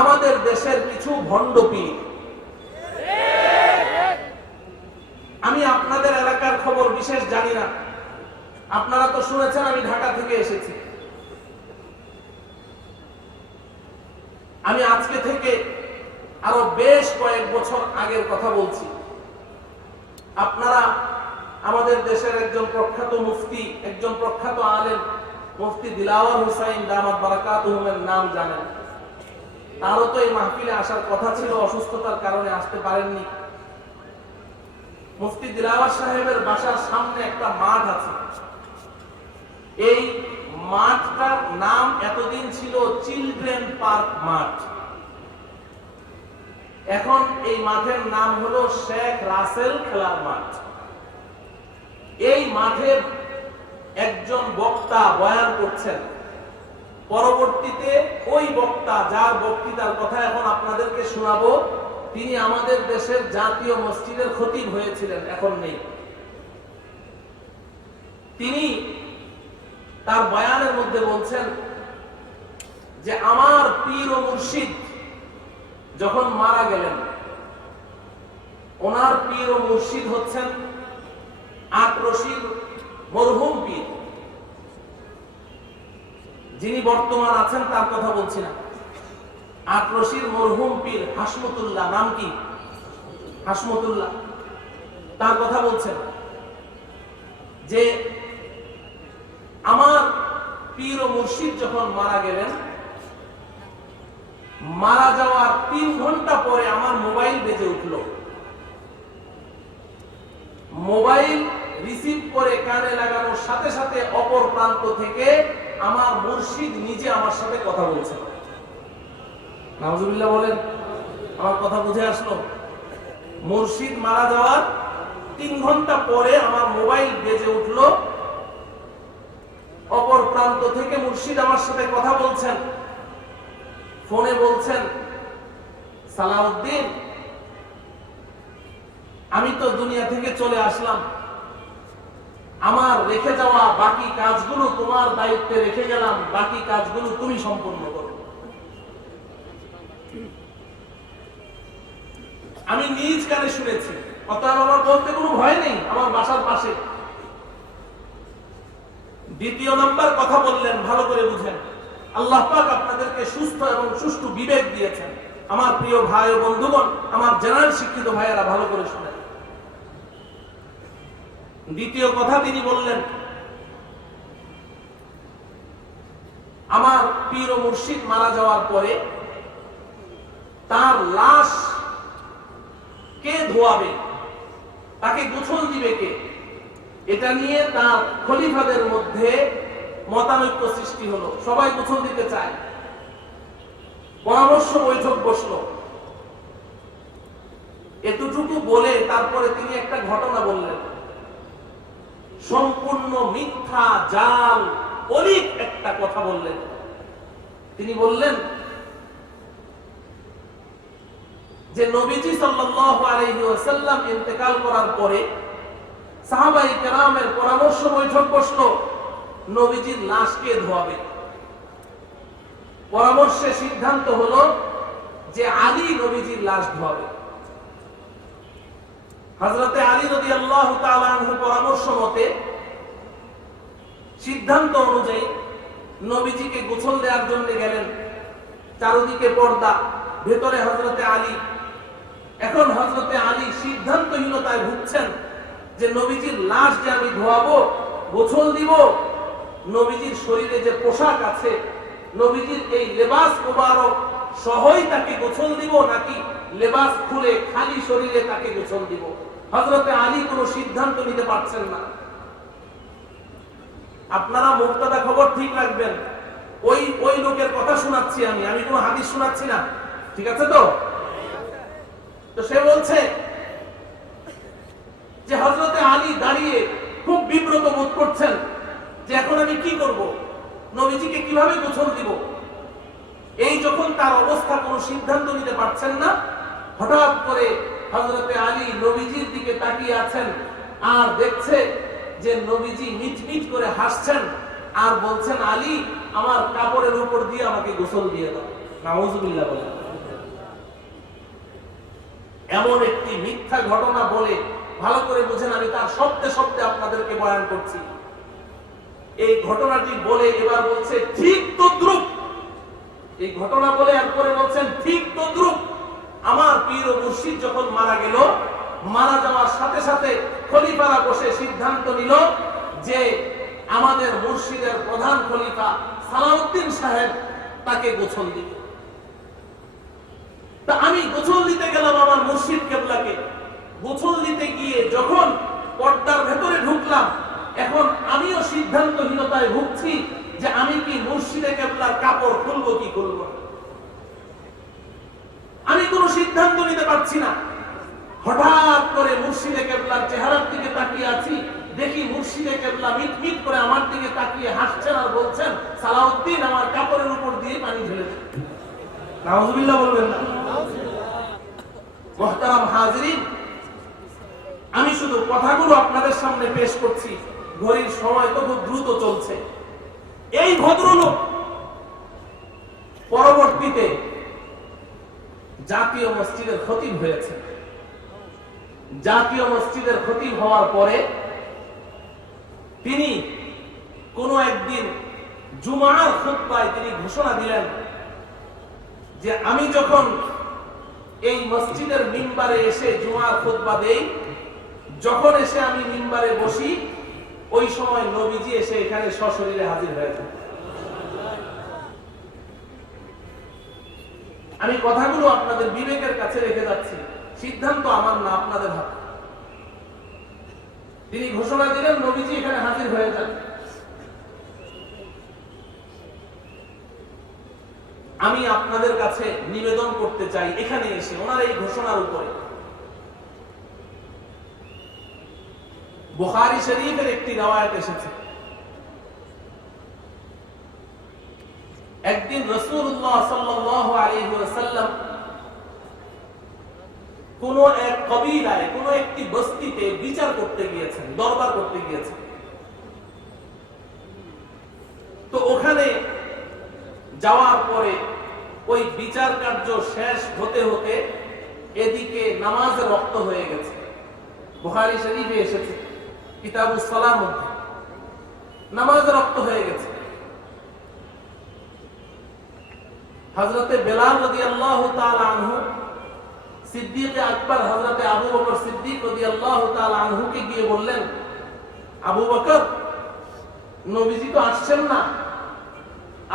আমাদের দেশের কিছু ভণ্ড পীর। আমি আপনাদের এলাকার খবর বিশেষ জানি না, আপনারা তো শুনেছেন আমি ঢাকা থেকে এসেছি। আমি আজকে থেকে আরো বেশ কয়েক বছর আগের কথা বলছি। আপনারা আমাদের দেশের একজন প্রখ্যাত মুফতি, একজন প্রখ্যাত আলেম মুফতি দিলাওয়ার হুসাইন দামাত বারাকাতুহুমের নাম জানেন। তারও তো এই মাহফিলে আসার কথা ছিল, অসুস্থতার কারণে আসতে পারেননি। মুফতি দিলাওয়ার সাহেবের বাসার সামনে একটা মাঠ আছে। এই মাঠটার নাম এতদিন ছিল চিলড্রেন পার্ক মাঠ। এখন এই মাঠের নাম হলো শেখ রাসেল খেলার মাঠ। এই মাঠের একজন বক্তা বয়ান করছেন, পরবর্তীতে ওই বক্তা যার বক্তৃতার কথা এখন আপনাদেরকে শোনাবো, তিনি আমাদের দেশের জাতীয় মসজিদের খতিব হয়েছিলেন, এখন নেই। তিনি তার বয়ানের মধ্যে বলছেন যে আমার পীর ও মুর্শিদ যখন মারা গেলেন, ওনার পীর ও মুর্শিদ হচ্ছেন আটরশির মরহুম পীর, যিনি বর্তমান আছেন তার কথা বলছি না। আটরশির মরহুম পীর হাসমতুল্লাহ, নাম কি? হাসমতুল্লাহ, তার কথা বলছেন যে আমার পীর ও মুর্শিদ যখন মারা গেলেন, মারা যাওয়ার 3 ঘন্টা পরে আমার মোবাইল বেজে উঠল। মোবাইল রিসিভ করে কানে লাগানোর সাথে সাথে অপর প্রান্ত থেকে আমার মুর্শিদ নিজে আমার সাথে কথা বলছে। নাউজুবিল্লাহ বলেন, আমার কথা বুঝে আসলো? মুর্শিদ মারা যাওয়ার 3 ঘন্টা পরে আমার মোবাইল বেজে উঠল, অপর প্রান্ত থেকে মুর্শিদ আমার সাথে কথা বলছেন। ফোনে বলছেন, সালাউদ্দিন, আমি তো দুনিয়া থেকে চলে আসলাম, আমার রেখে যাওয়া বাকি কাজগুলো তোমার দায়িত্বে রেখে গেলাম, বাকি কাজগুলো তুমি সম্পূর্ণ করো। আমি নিজ কানে শুনেছি, অতএব আমার বলতে কোনো ভয় নেই, আমার বাসার পাশে। দ্বিতীয় নাম্বার কথা বললেন, ভালো করে বুঝেন, আল্লাহ পাক আপনাদেরকে সুস্থ এবং সুষ্ঠু বিবেক দিয়েছেন। আমার প্রিয় ভাই ও বন্ধুগণ, আমার জেনারেল শিক্ষিত ভাইয়েরা ভালো করে শুনেন। দ্বিতীয় কথা তিনি বললেন, আমার পীর ও মুর্শিদ মারা যাওয়ার পরে তার লাশ কে ধোয়াবে, তাকে গোসল দিবে কে, এটা নিয়ে তার খলিফাদের মধ্যে মতানৈক্য সৃষ্টি হলো। সবাই গোসল দিতে চায়, পরামর্শ বৈঠক বসলো। এতটুকু বলে তারপরে তিনি একটা ঘটনা বললেন, সম্পূর্ণ মিথ্যা জাল অলিক একটা কথা বললেন। তিনি বললেন যে নবীজি সাল্লাল্লাহু আলাইহি ওয়াসাল্লাম ইন্তেকাল করার পরে সাহাবায়ে কেরামের পরামর্শ বৈঠক বসলো, নবীজির লাশ কে ধোয়াবে। পরামর্শে সিদ্ধান্ত হলো যে আলী নবীজির লাশ ধোয়াবে। হযরতে আলী রাদিয়াল্লাহু তাআলা আনহু পরামর্শ মতে, সিদ্ধান্ত অনুযায়ী নবীজিকে গোসল দেওয়ার জন্য গেলেন। চারদিকে পর্দা, ভেতরে হযরতে আলী। এখন হযরতে আলী সিদ্ধান্তহীনতায় ভুগছেন যে নবীজির লাশ যে আমি ধোয়াবো, গোসল দিব, নবীজির শরীরে যে পোশাক আছে, নবীজির এই লেবাস মুবারক সহই তাকে গোসল দিব, নাকি লেবাস খুলে খালি শরীরে তাকে গোসল দিব। হযরতে আলী কোনো সিদ্ধান্ত নিতে পারছেন না। আপনারা মুক্তাদা খবর ঠিক রাখবেন, ওই লোকের কথা শোনাচ্ছি আমি কোনো হাদিস শোনাচ্ছি না, ঠিক আছে তো? তো সে বলছে যে হযরতে আলী দাঁড়িয়ে খুব বিব্রত বোধ করছেন যে এখন আমি কি করব, নবীজিকে কিভাবে গোসল দিব। এই যখন তার অবস্থা, কোনো সিদ্ধান্ত নিতে পারছেন না, হঠাৎ করে হযরতে আলী নবীজির দিকে তাকিয়ে আছেন আর দেখছে যে নবীজি মিটমিট করে হাসছেন আর বলছেন আলী আমার কাপড়ের উপর দিয়ে আমাকে গোসল দিয়ে দাও। নাউজুবিল্লাহ বলে এমন একটি মিথ্যা ঘটনা বলে, ভালো করে বুঝেন আমি তার শব্দে শব্দে আপনাদেরকে বয়ান করছি। এই ঘটনাটি বলে এবার বলছে ঠিক তদ্রুপ, এই ঘটনা বলে এরপরে বলছেন ঠিক তদ্রুপ আমার পীর ও মুর্শিদ যখন মারা গেল, মারা যাওয়ার সাথে সাথে খলিফারা বসে সিদ্ধান্ত নিল যে আমাদের মুর্শিদের প্রধান খলিফা সালাউদ্দিন সাহেব তাকে গোসল দিবে। তা আমি গোসল দিতে গেলাম আমার মুর্শিদ কেবলাকে। গোসল দিতে গিয়ে যখন পর্দার ভেতরে ঢুকলাম, এখন আমিও সিদ্ধান্তহীনতায় ভুগছি যে আমি কি মুর্শিদে কেবলার কাপড় খুলবো কি খুলবো। আমি কোনো সিদ্ধান্ত নিতে পারছি না। হঠাৎ করে মুর্শিদে কেবলার চেহারার দিকে তাকিয়ে আছি, দেখি মুর্শিদে কেবলা মিট মিট করে আমার দিকে তাকিয়ে হাসছেন আর বলছেন সালাউদ্দিন আমার কাপড়ের উপর দিয়ে পানি ঢেলেছে। নাউজুবিল্লাহ বলবেন না? মুহতারাম হাজিরিন, আমি শুধু কথাগুলো আপনাদের সামনে পেশ করছি, ঘড়ির সময় তো খুব দ্রুত চলছে। এই ভদ্রলোক পরবর্তীতে জাতীয় মসজিদের খতিব হয়েছে। জাতীয় মসজিদের খতিব হওয়ার পরে তিনি কোনো একদিন জুমার খুতবায় তিনি ঘোষণা দিলেন যে আমি যখন এই মসজিদের মিম্বারে এসে জুমার খুতবা দেই, যখন এসে আমি মিম্বারে বসি, ওই সময় নবীজি এসে এখানে সশরীরে হাজির হয়ে যান। আমি কথাগুলো আপনাদের বিবেকের কাছে রেখে যাচ্ছি, সিদ্ধান্ত আমার না, আপনাদের হাতে। তিনি ঘোষণা দিলেন নবীজি এখানে হাজির হয়ে যান। আমি আপনাদের কাছে নিবেদন করতে চাই এখানে এসে ওনার এই ঘোষণার উপরে বুখারী শরীফের একটি রওয়ায়াত এসেছে, একদিন রাসূলুল্লাহ সাল্লাল্লাহু আলাইহি ওয়াসাল্লাম কোন এক কবিলায়, কোন একটি বস্তিতে বিচার করতে গিয়েছেন, দরবার করতে গিয়েছেন। তো ওখানে যাওয়ার পরে ওই বিচার কার্য শেষ হতে হতে এদিকে নামাজের ওয়াক্ত হয়ে গেছে। বুখারী শরীফে এসেছে কিতাবুস সালাম মধ্যে, নামাজের ওয়াক্ত হয়ে গেছে। হযরতে বেলাল রাদিয়াল্লাহু তাআলা আনহু সিদ্দিক আকবর হযরতে আবু বকর সিদ্দিক রাদিয়াল্লাহু তাআলা আনহুকে গিয়ে বললেন, আবু বকর, নবীজি তো আসছেন না,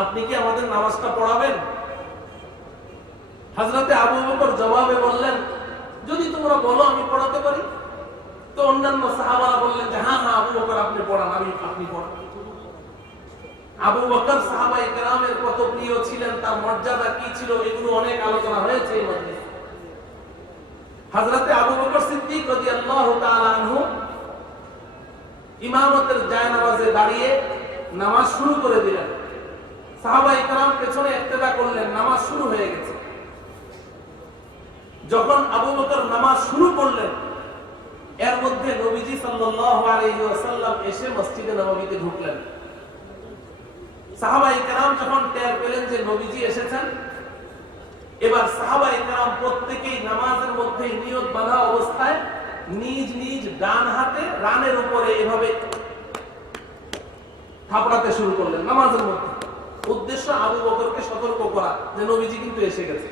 আপনি কি আমাদের নামাজটা পড়াবেন? হযরতে আবু বকর জবাবে বললেন, যদি তোমরা বলো আমি পড়াতে পারি। তো অন্যান্য সাহাবারা বললেন যে হ্যাঁ হ্যাঁ আবু বকর আপনি পড়ান, আপনি পড়ান। আবু বকর সাহাবায়ে কেরামের কত প্রিয় ছিলেন, তার মর্যাদা কি ছিল, এগুলো অনেক আলোচনা হয়েছে এই মধ্যে। হযরতে আবু বকর সিদ্দিক রাদিয়াল্লাহু তাআলা আনহু ইমামতের জায়নামাজে দাঁড়িয়ে নামাজ শুরু করে দিলেন। সাহাবায়ে কেরাম পেছনে ইক্তেদা করলেন, নামাজ শুরু হয়ে গেছে। যখন আবু বকর নামাজ শুরু করলেন, এর মধ্যে নবীজি সাল্লাল্লাহু আলাইহি ওয়াসাল্লাম এসে মসজিদে নববীতে ঢুকলেন। সাহাবায়ে কেরাম যখন টের পেলেন যে নবীজি এসেছেন, এবার সাহাবায়ে কেরাম প্রত্যেকেই নামাজের মধ্যে নিয়ত বাঁধা অবস্থায় নিজ নিজ ডান হাতে রানের উপরে এভাবে থাপড়াতে শুরু করলেন নামাজের মধ্যে। উদ্দেশ্য আবু বকরকে সতর্ক করা যে নবীজি কিন্তু এসে গেছে।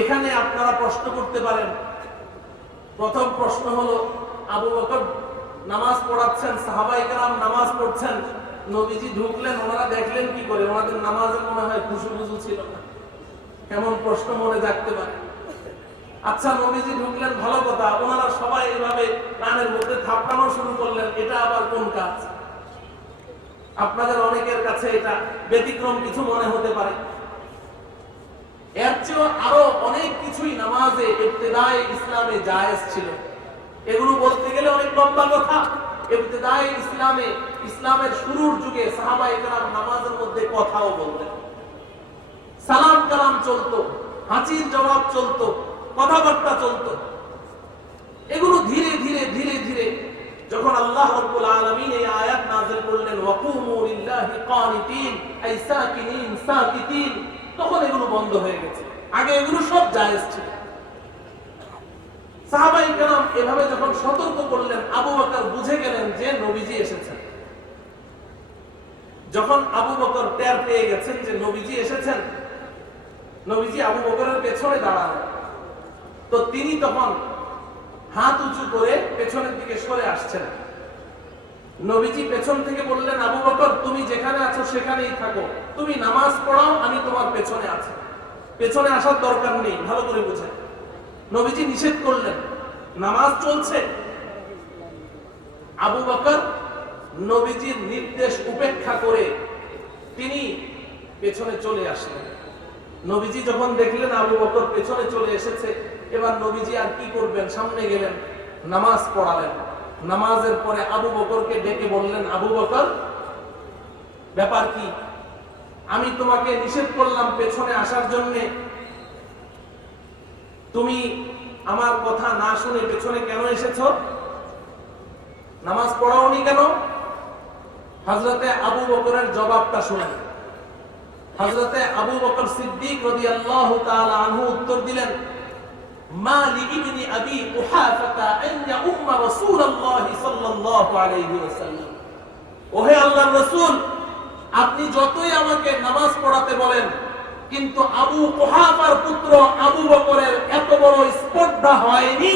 এখানে আপনারা প্রশ্ন করতে পারেন, প্রথম প্রশ্ন হলো আবু বকর নামাজ পড়াচ্ছেন, সাহাবায়ে কেরাম নামাজ পড়ছেন, নবীজি ঢুকলেন, ওনারা দেখলেন কি করে? ওনাদের নামাজের মনে হয় খুশুবুজু ছিল না, এমন প্রশ্ন মনে জাগতে পারে। আচ্ছা, নবীজি ঢুকলেন ভালো কথা, ওনারা সবাই এভাবে কানের মধ্যে থাপড়ানো শুরু করলেন, এটা আবার কোন কাজ? আপনাদের অনেকের কাছে এটা ব্যতিক্রম কিছু মনে হতে পারে। এর চেয়ে আরো অনেক কিছুই নামাজে ইবতিদায়ে ইসলামে জায়েজ ছিল। এগুলো বলতে গেলে অনেক লম্বা কথা। ইবতিদায়ে ইসলামে, ইসলামের শুরুর যুগে সাহাবায়ে কেরাম নামাজের মধ্যে কথাও বলতেন, সালাম কালাম চলতো, হাঁচির জবাব চলতো, কথাবার্তা চলতো। এগুলো ধীরে ধীরে ধীরে ধীরে যখন আল্লাহ রাব্বুল আলামিন এই আয়াত নাযিল করলেন ওয়াকুমু লিল্লাহি কানিতিন আই সাকিনিন সাকিতিন, তখন এগুলো বন্ধ হয়ে গেছে। আগে এগুলো সব জায়েজ ছিল। সাহাবায়ে কেরাম এভাবে যখন সতর্ক করলেন, আবু বকর বুঝে গেলেন যে নবীজি এসেছেন। যখন আবু বকর টের পেয়ে গেছেন যে নবীজি এসেছেন, নবীজি আবু বকরের পেছনে দাঁড়ালেন। তো তিনি তখন হাত উঁচু করে পেছনের দিকে সরে আসছেন। নবীজি পেছন থেকে বললেন, আবু বকর তুমি যেখানে আছো সেখানেই থাকো, তুমি নামাজ পড়াও, আমি তোমার পেছনে আছি, পেছনে আসার দরকার নেই। ভালো করে বুঝেন, নবীজি নিষেধ করলেন, নামাজ চলছে। আবু বকর নবীজির নির্দেশ উপেক্ষা করে তিনি পেছনে চলে আসলেন। নবীজি যখন দেখলেন আবু বকর পেছনে চলে এসেছে, এবার নবীজি আর কি করবেন, সামনে গেলেন, নামাজ পড়ালেন। নামাজের পরে আবু বকরকে ডেকে বললেন, আবু বকর ব্যাপার কি? আমি তোমাকে নিষেধ করলাম পেছনে আসার জন্যে, তুমি আমার কথা না শুনে পেছনে কেন এসেছো? নামাজ পড়াওনি কেন? হযরতে আবু বকরের জবাবটা শুনেন। হযরতে আবু বকর সিদ্দিক রাদিয়াল্লাহু তাআলা আনহু উত্তর দিলেন, মা লিইবনি আবি কুহাফা আন ইয়াউম্মা রাসূলুল্লাহ সাল্লাল্লাহু আলাইহি ওয়াসাল্লাম। ওহে আল্লাহর রাসূল, আপনি যতই আমাকে নামাজ পড়াতে বলেন, কিন্তু আবু কুহাফার পুত্র আবু বকরের এত বড় স্পর্ধা হয়নি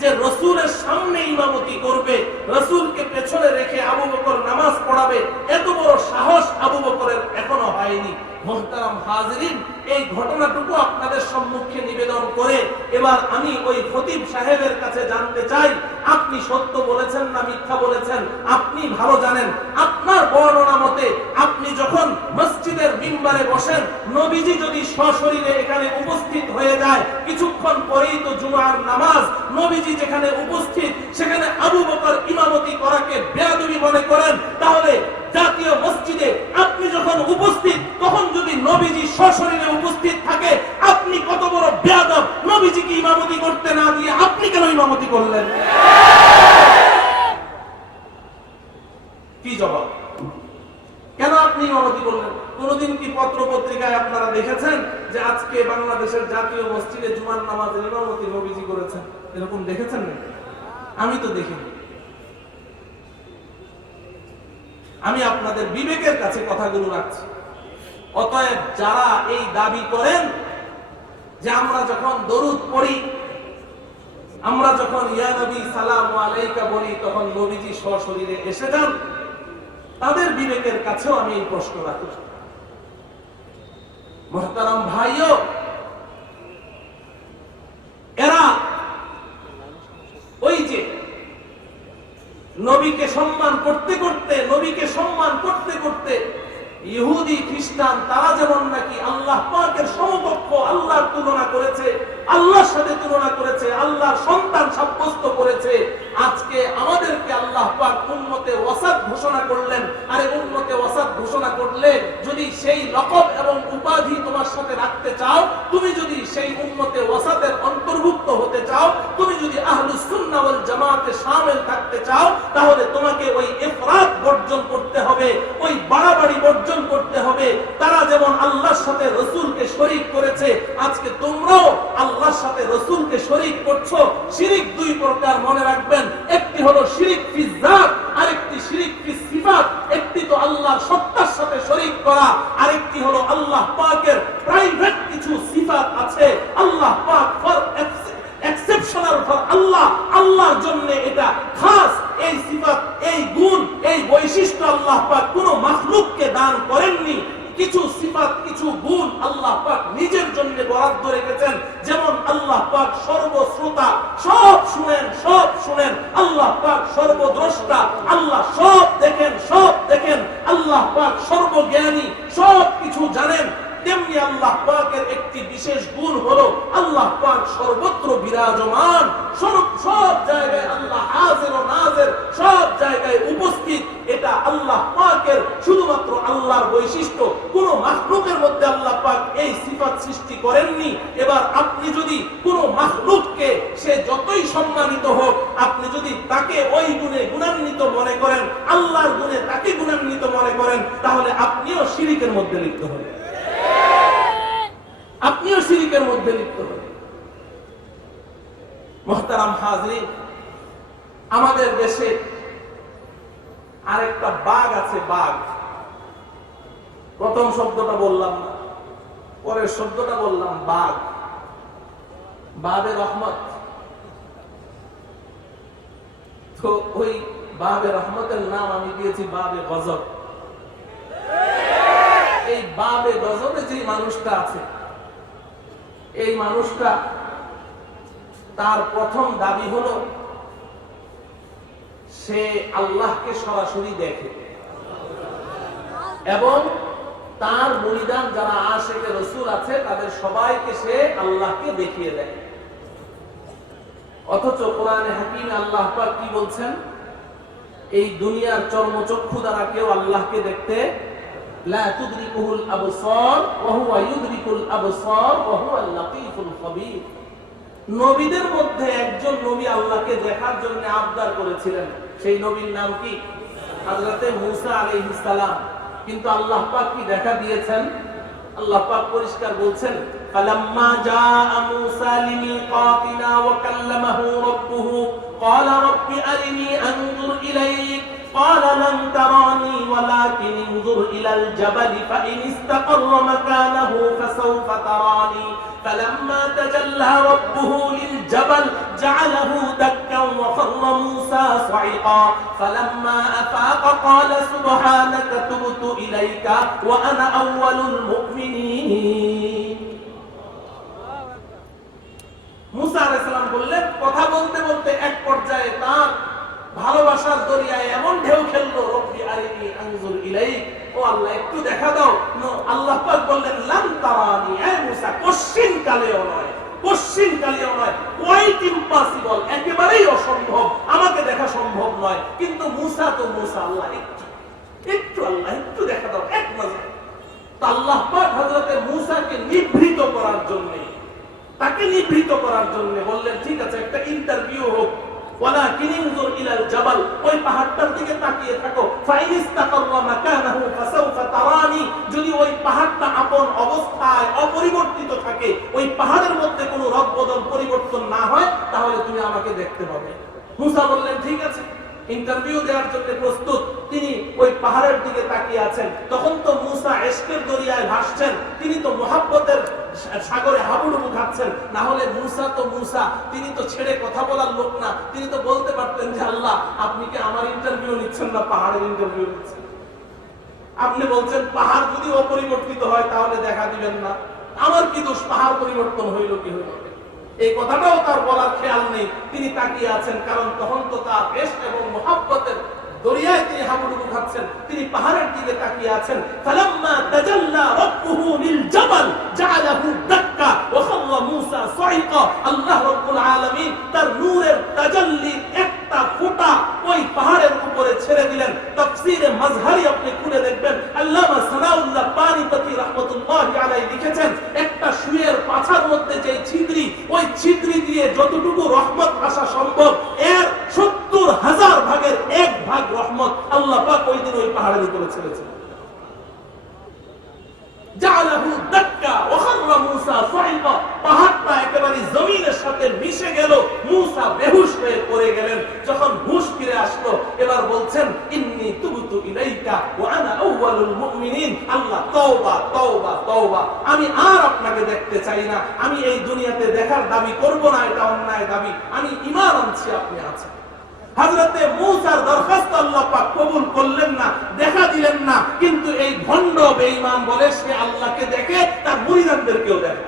যে রাসূলের সামনে ইমামতি করবে, রাসূলকে পেছনে রেখে আবু বকর নামাজ পড়াবে, এত বড় সাহস আবু বকরের এখনো হয়নি। মুহতারাম হাজিরিন, এই ঘটনাটুকু আপনাদের সম্মুখে নিবেদন করে এবার আমি ওই খতিব সাহেবের কাছে জানতে চাই, আপনি সত্য বলেছেন না মিথ্যা বলেছেন আপনি ভালো জানেন। আপনার বর্ণনা মতে আপনি যখন মসজিদের মিম্বারে বসেন, নবীজি যদি সশরীরে এখানে উপস্থিত হয়ে যায়, কিছুক্ষণ পরেই তো জুমার নামাজ, নবীজি যেখানে উপস্থিত সেখানে আবু বকর ইমামতি করাকে বেয়াদবি মনে করেন, তাহলে জাতীয় মসজিদে আপনি যখন উপস্থিত, তখন যদি নবীজি সশরীরে উপস্থিত থাকে, আপনি কত বড় বেয়াদব! নবীজিকে ইমামতি করতে না দিয়ে আপনি কেন ইমামতি করলেন? কি জবাব? কেন আপনি ইমামতি করলেন? কোনদিন কি পত্র পত্রিকায় আপনারা দেখেছেন যে আজকে বাংলাদেশের জাতীয় মসজিদে জুমার নামাজের ইমামতি নবীজি করেছেন? এরকম দেখেছেন নাকি? আমি তো দেখিনি। আমি আপনাদের বিবেকের কাছে কথাগুলো রাখছি। অতএব যারা এই দাবি করেন যে আমরা যখন দরুদ পড়ি, আমরা যখন ইয়া নবী সালামু আলাইকা বলি, তখন নবীজি সশরীরে এসে যান, তাদের বিবেকের কাছেও আমি এই প্রশ্ন রাখি। মুহতারাম ভাইও, এরা ওই যে নবীকে সম্মান করতে করতে, নবীকে সম্মান করতে করতে ইহুদি খ্রিস্টান তারা যেমন নাকি আল্লাহ পাকের সমকক্ষ আল্লাহর তুলনা করেছে, আল্লাহর সাথে তুলনা করেছে, আল্লাহর সন্তান সাব্যস্ত করেছে, আজকে আমাদেরকে আল্লাহ পাক উম্মতে ওয়াসাত ঘোষণা করলেন। আরে উম্মতে ওয়াসাত ঘোষণা করলে যদি সেই লকব এবং উপাধি তোমার সাথে রাখতে চাও, তুমি যদি সেই উম্মতে ওয়াসাতের অন্তর্ভুক্ত হতে চাও, তুমি যদি আহলুস সুন্নাহ ওয়াল জামাতে শামিল থাকতে চাও, তাহলে তোমাকে ওই ইফরাত বর্জন করতে হবে, ওই বাড়াবাড়ি বর্জন করতে হবে। তারা যেমন আল্লাহর সাথে রাসূলকে শরীক করেছে, আজকে তোমরাও আল্লাহর সাথে রাসূলকে শরীক করছো। শিরিক দুই প্রকার মনে রাখবেন, একটি হলো শিরিক ফি যাত, আরেকটি শিরিক ফি সিফাত। একটি তো আল্লাহর সত্তার সাথে শরীক করা, আরেকটি হলো আল্লাহ পাকের প্রাইভেট কিছু সিফাত আছে, আল্লাহ পাক ফর এক্সেপশনাল ফর আল্লাহ, আল্লাহর জন্য এটা খাস। এই সিফাত, এই গুণ, এই বৈশিষ্ট্য আল্লাহ পাক কোন মাখলুককে দান করেননি। কিছু সিফাত, কিছু গুণ আল্লাহ পাক নিজের জন্য বরাদ্দ রেখেছেন। যেমন আল্লাহ পাক সর্বশ্রোতা, সব শুনেন, সব শুনেন। আল্লাহ পাক সর্বদ্রষ্টা, আল্লাহ সব দেখেন, সব দেখেন। আল্লাহ পাক সর্বজ্ঞানী, সব কিছু জানেন। তেমনি আল্লাহ পাকের একটি বিশেষ গুণ হলো আল্লাহ পাক সর্বত্র বিরাজমান, সব জায়গায় আল্লাহ হাজির ও নাজির, সব জায়গায় উপস্থিত। এটা আল্লাহ পাকের শুধুমাত্র আল্লাহর বৈশিষ্ট্য। কোন মাখলুকের মধ্যে আল্লাহ পাক এই সিফাত সৃষ্টি করেননি। এবার আপনি যদি কোন মাখলুককে, সে যতই সম্মানিত হোক, আপনি যদি তাকে ওই গুণে গুণান্বিত শিরিকের মধ্যে লিপ্ত হবেন, আপনিও শিরিকের মধ্যে লিপ্ত হবেন। মুহতারাম হাজরিন, আমাদের দেশে আরেকটা বাঘ আছে, বাঘ। প্রথম শব্দটা বললাম না, পরের শব্দটা বললাম, বাঘ। বাবে রহমত। তো ওই বাবে রহমতের নাম আমি দিয়েছি বাবে গজব। এই বাবে গজবে যে মানুষটা আছে, এই মানুষটা তার প্রথম দাবি হলো সে আল্লাহকে সরাসরি দেখে এবং তার মুরিদান যারা আশিকে রাসূল আছে তাদের সবাইকে সে আল্লাহকে দেখিয়ে দেয়। অথচ কোরআনে হাকিমে আল্লাহ পাক কি বলছেন? এই দুনিয়ার চর্মচক্ষু দ্বারা কেউ আল্লাহকে দেখতে লা তুদরিকুল আবসার ওয়া হুয়া ইউদরিকুল আবসার ওয়া হুয়াল লাতীফুল খবীর। নবীদের মধ্যে একজন নবী আল্লাহকে দেখার জন্য আবদার করেছিলেন, সেই নবীর নাম কি? হযরতে মূসা আলাইহিস সালাম। কিন্তু আল্লাহ পাক কি দেখা দিয়েছেন? আল্লাহ পাক পরিষ্কার বলছেন, ফালাম্মা জাআ মূসা লিমিকাতিনা ওয়া কাল্লামাহু রাব্বুহু ক্বালা রাব্বি আরিনি আনজুর ইলাইক قال لن تراني ولكن انظر إلى الجبل فإن استقر مكانه فسوف تراني فلما تجلى ربه للجبل جعله دكا وخر موسى صعقا فلما أفاق قال سبحانك تبت إليك وأنا أول المؤمنين। মুসা আলাইহিস সালাম বললেন, কথা বলতে বলতে এক পর্যায়ে তার ভালোবাসার দরিয়ায় এমন ঢেউ খেললো, রব্বি আরিনি আনজুর ইলাইক, ও আল্লাহ একটু দেখা দাও। আল্লাহ পাক বললেন, লান তারানি, হে মুসা কোশ্চিন কালেও নয়, কোশ্চিন কালেও নয়, কোয়াইট ইম্পসিবল, একেবারেই অসম্ভব, আমাকে দেখা সম্ভব নয়। কিন্তু মুসা তো মুসা, আল্লাহ একটু আল্লাহ একটু দেখা দাও, এক নজর। তো আল্লাহ পাক হযরতে মুসাকে নিবৃত করার জন্য, তাকে নিবৃত করার জন্য বললেন, ঠিক আছে একটা ইন্টারভিউ হোক, ওয়ালাকিন ইনজুর ইলাল জাবাল, ওই পাহাড়টার দিকে তাকিয়ে থাকো, ফাইনিস্তাকাররা মাকানাহু ফাসাউফা তারানি, যদি ওই পাহাড়টা আপন অবস্থায় অপরিবর্তিত থাকে, ওই পাহাড়ের মধ্যে কোনো রদবদল পরিবর্তন না হয়, তাহলে তুমি আমাকে দেখতে পাবে। মুসা বললেন, ঠিক আছে। ইন্টারভিউ দেওয়ার জন্য প্রস্তুত, তিনি ওই পাহাড়ের দিকে তাকিয়ে আছেন। তখন তো মুসা ইশকের দরিয়ায় ভাসছেন, তিনি তো মুহাব্বতের সাগরে হাবুডুবু খাচ্ছেন। না হলে মুসা তো মুসা, তিনি তো ছেড়ে কথা বলার লোক না, তিনি তো বলতে পারতেন যে আল্লাহ আপনি কি আমার ইন্টারভিউ নিচ্ছেন না পাহাড়ের ইন্টারভিউ নিচ্ছেন? আপনি বলছেন পাহাড় যদি অপরিবর্তিত হয় তাহলে দেখা দিবেন না, আমার কি দোষ, পাহাড় পরিবর্তন হইল কি হইল? এই কথাটাও তার বলার খেয়াল নেই, তিনি তাকিয়ে আছেন, কারণ তখন তো তার ইশক এবং মুহাব্বতের দরিয়ায় তিনি হাবুডুবু খাচ্ছেন, তিনি পাহাড়ের দিকে তাকিয়ে আছেন। ফালাম্মা তাজাল্লা রাব্বুহু লিল জাবাল জাআলাহু দাক্কা ওয়া খাররা মূসা সাইকা, আল্লাহ রাব্বুল আলামিন তার নূরের তাজাল্লি একটা ফোঁটা ওই পাহাড়ের উপরে ছেড়ে দিলেন। তাফসীরে মাজহারি আপনি খুলে দেখবেন, আল্লামা সানাউল্লাহ পানিপতি রাহমাতুল্লাহি আলাইহি লিখেছেন, একটা শুয়ের পাছার মধ্যে যে ছিদ্রি, ওই ছিদ্রি দিয়ে যতটুকু রহমত আসা সম্ভব এর ৭০,০০০ ভাগের ১ ভাগ রহমত আল্লাহ পাক ওই দিন ওই পাহাড়ের উপরে ছেড়েছেন। জাআলাহু দাক্কা ওয়া খাররা মূসা সাইকা, পাহাড়টা একেবারে জমিনের সাথে মিশে গেল, মূসা বেহুশ হয়ে পড়ে গেলেন। যখন হুঁশ ফিরে আসলো, এবার বলছেন, ইন্নী তুবতু ইলাইকা ওয়া আনা আউয়ালুল মুমিনিন, আল্লাহ তওবা তওবা তওবা, আমি আর আপনাকে দেখতে চাই না, আমি এই দুনিয়াতে দেখার দাবি করব না, এটা অন্যায় দাবি, আমি ঈমান আনছি আপনি আছেন। হযরতে মূসার দরখাস্ত আল্লাহ পাক কবুল করলেন না, দেখা দিলেন না, কিন্তু এই ভণ্ড বেঈমান বলে সে আল্লাহকে দেখে, তার মুরিদানদেরকেও দেখে।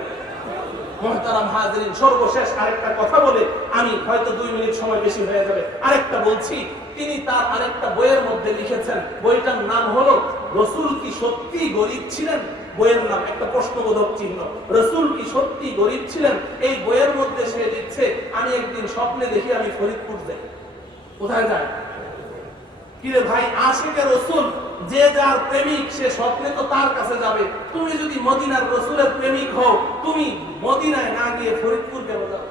মুহতারাম হাজিরিন, সর্বশেষ আরেকটা কথা বলে আমি হয়তো 2 মিনিট সময় বেশি হয়ে যাবে, আরেকটা বলছি। তিনি তার আরেকটা বইয়ের মধ্যে লিখেছেন, বইটার নাম হলো রাসূল কি সত্যি গরীব ছিলেন? বইয়ের নাম একটা প্রশ্নবোধক চিহ্ন, রাসূল কি সত্যি গরীব ছিলেন? এই বইয়ের মধ্যে সে লিখছে, আমি একদিন স্বপ্নে দেখি আমি ফরিদপুর যাই। কোথায় যায়? কিরে ভাই, আশিকে রাসূল যে যার প্রেমিক সে স্বপ্নে তো তার কাছে যাবে, তুমি যদি মদিনার রাসূলের প্রেমিক হও, তুমি মদিনায় না গিয়ে ফরিদপুর কেন যাবে?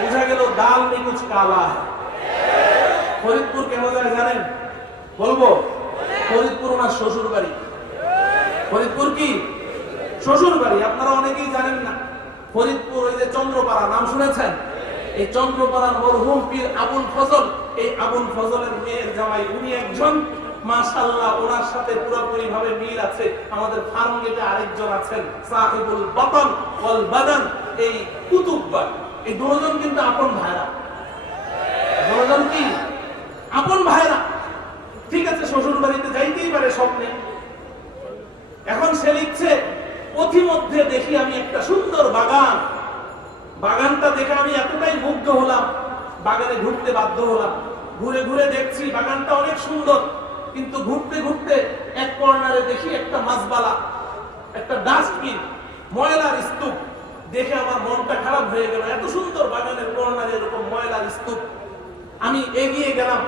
বুঝা গেল দাল মে কুছ কালা है। ফরিদপুর কেন যায় জানেন? বলবো, ফরিদপুর ফরিদপুর ওনার শ্বশুর বাড়ি। ফরিদপুর কি শ্বশুর বাড়ি? আপনারা অনেকেই জানেন না। ফরিদপুর ওই যে চন্দ্রপাড়া, নাম শুনেছেন? এই চন্দ্রপাড়ার মরহুম পীর আবুল ফজল, এই আবুল ফজলের মেয়ের জামাই উনি একজন, মাশাআল্লাহ ওনার সাথে পুরোপুরি ভাবে মিল আছে। আমাদের ফার্ম গেটে আরেকজন আছেন সাহিবুল বাতন ওয়াল বাদান, এই কুতুববা। এই দুজন কিন্তু আপন ভাইরা, দুজন কি আপন ভাইরা। ঠিক আছে, শ্বশুর বাড়িতে যাইতেই পারে স্বপ্নে। এখন সে লিখছে, পথিমধ্যে দেখি আমি একটা সুন্দর বাগান, বাগানটা দেখে আমি এতটাই মুগ্ধ হলাম, বাগানে ঘুরতে বাধ্য হলাম। ঘুরে ঘুরে দেখছি বাগানটা অনেক সুন্দর, কিন্তু ঘুরতে ঘুরতে এক কর্নারে দেখি একটা মাছবালা, একটা ডাস্টবিন, ময়লার স্তূপ। দেখে আমার মনটা খারাপ হয়ে গেল। এত সুন্দর বাগানের কর্নারে এরকম ময়লার স্তূপ। আমি এগিয়ে গেলাম,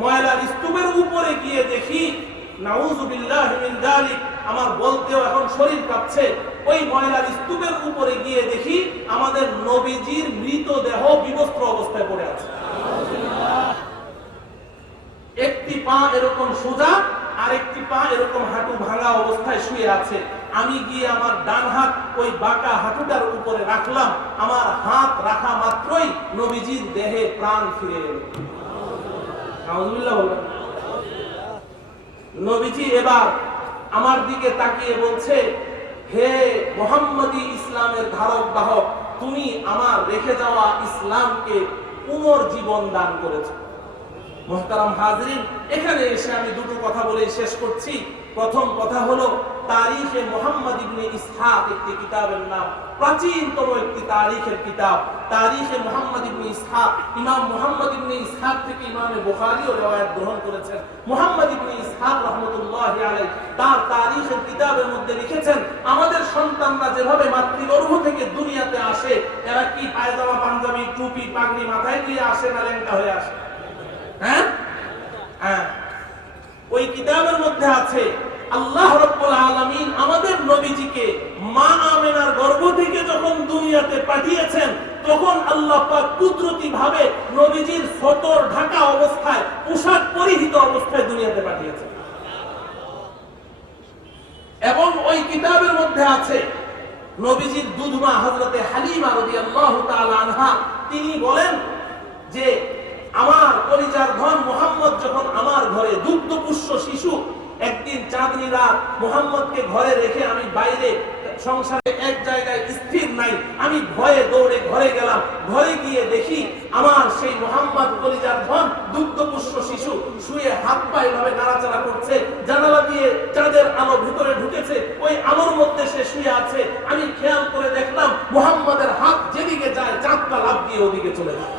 ময়লার স্তূপের উপরে গিয়ে দেখি, নাউযুবিল্লাহি মিন যালিক, আমার বলতেও এখন শরীর কাঁপছে। ওই ময়লার স্তূপের উপরে গিয়ে দেখি আমাদের নবীজির মৃতদেহ বিবস্ত্র অবস্থায় পড়ে আছে। একটি পা এরকম সোজা, আরেকটি পা এরকম হাঁটু ভাঙা অবস্থায় শুয়ে আছে। আমি গিয়ে আমার ডান হাত ওই বাঁকা হাঁটুটার উপরে রাখলাম। আমার হাত রাখা মাত্রই নবীজির দেহে প্রাণ ফিরে এলো। নাউযুবিল্লাহ বলবেন। নবীজি এবার আমার দিকে তাকিয়ে বলছে, হে মুহাম্মদী ইসলামের ধারক বাহক, তুমি আমার রেখে যাওয়া ইসলামকে পুনর্জীবন দান করেছো। মুহতারাম হাজরিন, এখানে এসে আমি দুটো কথা বলে শেষ করছি। প্রথম কথা হলো, তারিখে মুহাম্মদ ইবনে ইসহাক একটি কিতাবের নাম, প্রাচীনতম একটি তারিখের কিতাব। তারিখে মুহাম্মদ ইবনে ইসহাক, ইমাম মুহাম্মদ ইবনে ইসহাক থেকে ইমামে বুখারীও riwayat গ্রহণ করেছেন। মুহাম্মদ ইবনে ইসহাক রাহমাতুল্লাহি আলাইহি তার তারিখের কিতাবের মধ্যে লিখেছেন, আমাদের সন্তানরা যেভাবে মাতৃগর্ভ থেকে দুনিয়াতে আসে, এরা কি পায়জামা পাঞ্জাবি টুপি পাগড়ি মাথায় দিয়ে আসে না ল্যাংটা হয়ে আসে? হ্যাঁ, ওই কিতাবের মধ্যে আছে আল্লাহ রাব্বুল আলামিন আমাদের নবীজিকে মা আমেনার গর্ভ থেকে যখন দুনিয়াতে পাঠিয়েছেন, তখন আল্লাহ পাক কুদরতি ভাবে নবীজির ফতর ঢাকা অবস্থায়, পোশাক পরিহিত অবস্থায় দুনিয়াতে পাঠিয়েছেন। এবং ওই কিতাবের মধ্যে আছে নবীজির দুধমা হযরতে হালিমা রাদিয়াল্লাহু তাআলা আনহা, তিনি বলেন যে আমার কলিজার ধন মুহাম্মদ যখন আমার ঘরে দুগ্ধপুষ্য শিশু, একদিন চাঁদনি রাত মুহাম্মদকে ঘরে রেখে আমি বাইরে সংসারে এক জায়গায় স্থির নাই, আমি ভয়ে দৌড়ে ঘরে গেলাম। ঘরে গিয়ে দেখি আমার সেই মুহাম্মদ কলিজার ধন দুগ্ধপুষ্য শিশু শুয়ে হাত পা এভাবে নাড়াচাড়া করছে। জানালা দিয়ে চাঁদের আলো ভিতরে ঢুকেছে, ওই আলোর মধ্যে সে শুয়ে আছে। আমি খেয়াল করে দেখলাম মুহাম্মদের হাত যেদিকে যায় চাঁদটা লাফ দিয়ে ওদিকে চলে যায়।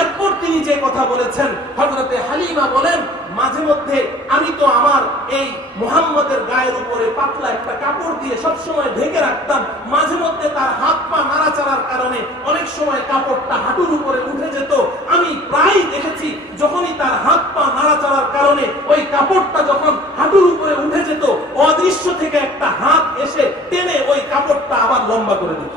এরপর তিনি যে কথা বলেছেন, হযরতে হালিমা বলেন, মাঝে মধ্যে আমি তো আমার এই মুহাম্মদের গায়ের উপরে পাতলা একটা কাপড় দিয়ে সবসময় ঢেকে রাখতাম। মাঝে মধ্যে তার হাত পা নাড়াচাড়ার কারণে অনেক সময় কাপড়টা হাঁটুর উপরে উঠে যেত। আমি প্রায় দেখেছি যখনই তার হাত পা নাড়াচাড়ার কারণে ওই কাপড়টা যখন হাঁটুর উপরে উঠে যেত, অদৃশ্য থেকে একটা হাত এসে টেনে ওই কাপড়টা আবার লম্বা করে দিত।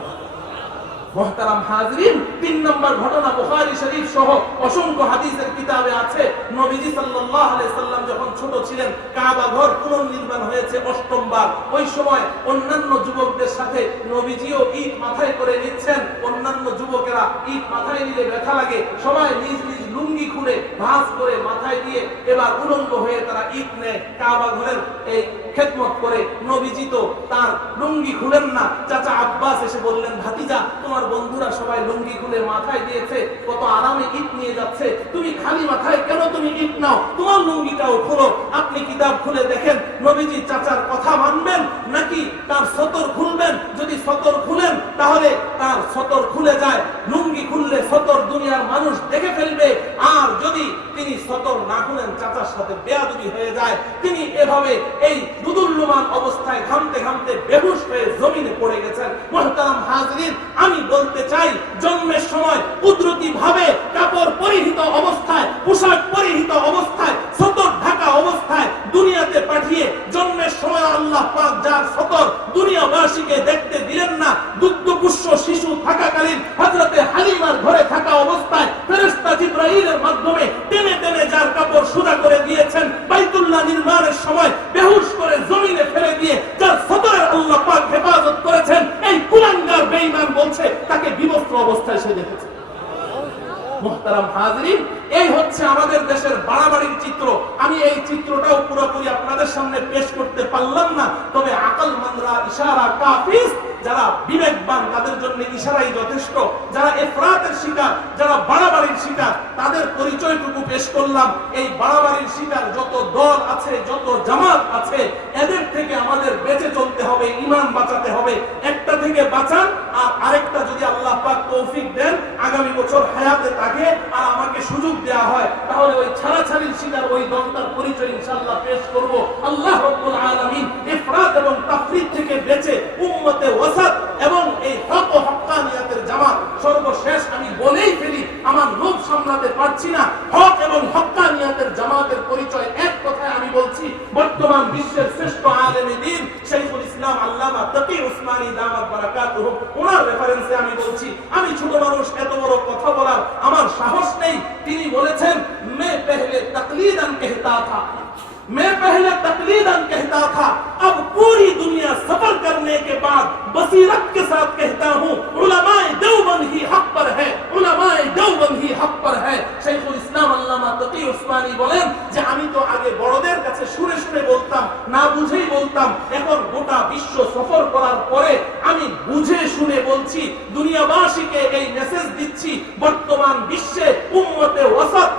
মুহতারাম হাজরিন, 3 নম্বর ঘটনা বুখারী শরীফ সহ অসংখ্য হাদিসের কিতাবে আছে। নবীজি সাল্লাল্লাহু আলাইহি সাল্লাম যখন ছোট ছিলেন, কাবা ঘর পুনর্নির্মাণ হয়েছে 8ম বার। ওই সময় অন্যান্য যুবকদের সাথে নবীজিও ইট মাথায় করে নিচ্ছেন। অন্যান্য যুবকেরা ইট মাথায় নিলে ব্যথা লাগে, সবাই নিজ নিজ লুঙ্গি খুলে ভাঁজ করে মাথায় দিয়ে এবার উলঙ্গ হয়ে তারা ইট নেয়, কাবা ঘরের এই খেদমত করে। নবীজি তো তার লুঙ্গি খুলেন না। চাচা আব্বাস এসে বললেন, ভাতিজা তোমার বন্ধুরা সবাই লুঙ্গি খুলে মাথায় দিয়েছে, কত আরামে ইট নিয়ে যাচ্ছে, তুমি খালি মাথায় কেন তুমি ইট নাও? তোমার লুঙ্গিটাও খোলো। আপনি কিতাব খুলে দেখেন নবীজি চাচার কথা মানবেন নাকি তার সতর খুলবেন? যদি সতর খুলেন তাহলে তার সতর খুলে যায়, লুঙ্গি খুললে সতর দুনিয়ার মানুষ দেখে ফেলবে। আর যদি তিনি সতর না খুলেন, চাচার সাথে বেয়াদবি হয়ে যায়। তিনি এভাবে এই দুদুল্যমান অবস্থায় ঘামতে ঘামতে বেহুশ হয়ে জমিনে পড়ে গেছেন। মুহতারাম হাজরিন, আমি বলতে চাই, জন্মের সময় কুদরতি ভাবে কাপড় পরিহিত অবস্থায়, পোশাক পরিহিত অবস্থায়, সতর ঢাকা অবস্থায় দুনিয়াতে পাঠিয়ে জন্মের সময় আল্লাহ পাক যার সতর দুনিয়াবাসীকে দেখতে দিলেন না, দুগ্ধপুষ্য শিশু থাকাকালীন হযরতে হালিমার ঘরে থাকা অবস্থায় ফেরেশতা জিবরাইলের মাধ্যমে টেনে টেনে যার কাপড় সোজা করে দিয়েছেন, বাইতুল্লাহ নির্মাণের তাকে বিবস্ত্র অবস্থায় সে দেখেছে। মুহতারাম হাজিরিন, এই হচ্ছে আমাদের দেশের বাড়াবাড়ির চিত্র। আমি এই চিত্রটাও পুরোপুরি আপনাদের সামনে পেশ করতে পারলাম না, তবে আকল মানরা ইশারা কাফিস, যারা বিবেকবান তাদের জন্য ইশারাই যথেষ্ট। যারা ইফরাতের শিকার, যারা বাড়াবাড়ির শিকার, তাদের পরিচয়টুকু পেশ করলাম। এই বাড়াবাড়ির শিকার যত দল আছে, যত জামাত আছে, এদের থেকে আমাদের বেঁচে চলতে হবে, ঈমান বাঁচাতে হবে। একটা থেকে বাঁচান, আর আরেকটা যদি আল্লাহ পাক তৌফিক দেন, আগামী বছর হায়াতে থাকে আর আমাকে সুযোগ দেয়া হয়, তাহলে ওই ছাড়াছাড়ির শিকার ওই দলটার পরিচয় ইনশাআল্লাহ পেশ করব। আল্লাহ রাব্বুল আলামিন ইফরাত এবং তাফরীত থেকে বেঁচে উম্মতে ওয়াসাত এবং এই হক ও হক্কানিয়াতের জামাত, সর্বশেষ আমি বলেই ফেলি, আমার লোভ সামলাতে পারছি না, হক এবং হক্কানিয়াতের জামাতের পরিচয় এক কথায় আমি বলছি, বর্তমান বিশ্বের শ্রেষ্ঠ আলেমে দ্বীন শাইখুল ইসলাম আল্লামা তাকি উসমানী দামাত বারাকাতুহু, ওনার রেফারেন্সে আমি বলছি। আমি ছোট মানুষ, এত বড় কথা বলার আমার সাহস নেই। তিনি বলেছেন, मैं पहले तकलीदन कहता था, मैं पहले तकलीदन कहता था, अब पूरी दुनिया सफर करने के बाद बसीरत के साथ कहता हूँ, उलमाए देवबंद ही हक पर है, उलमाए देवबंद ही हक पर है। শাইখুল ইসলাম আল্লামা তাকি উসমানী বলেন যে আমি তো আগে বড়দের কাছে শুনে শুনে বলতাম, না বুঝেই বলতাম, এখন গোটা বিশ্ব সফর করার পরে আমি বুঝে শুনে বলছি, দুনিয়াবাসীকে এই মেসেজ দিচ্ছি, বর্তমান বিশ্বে উম্মতে ওয়াসাত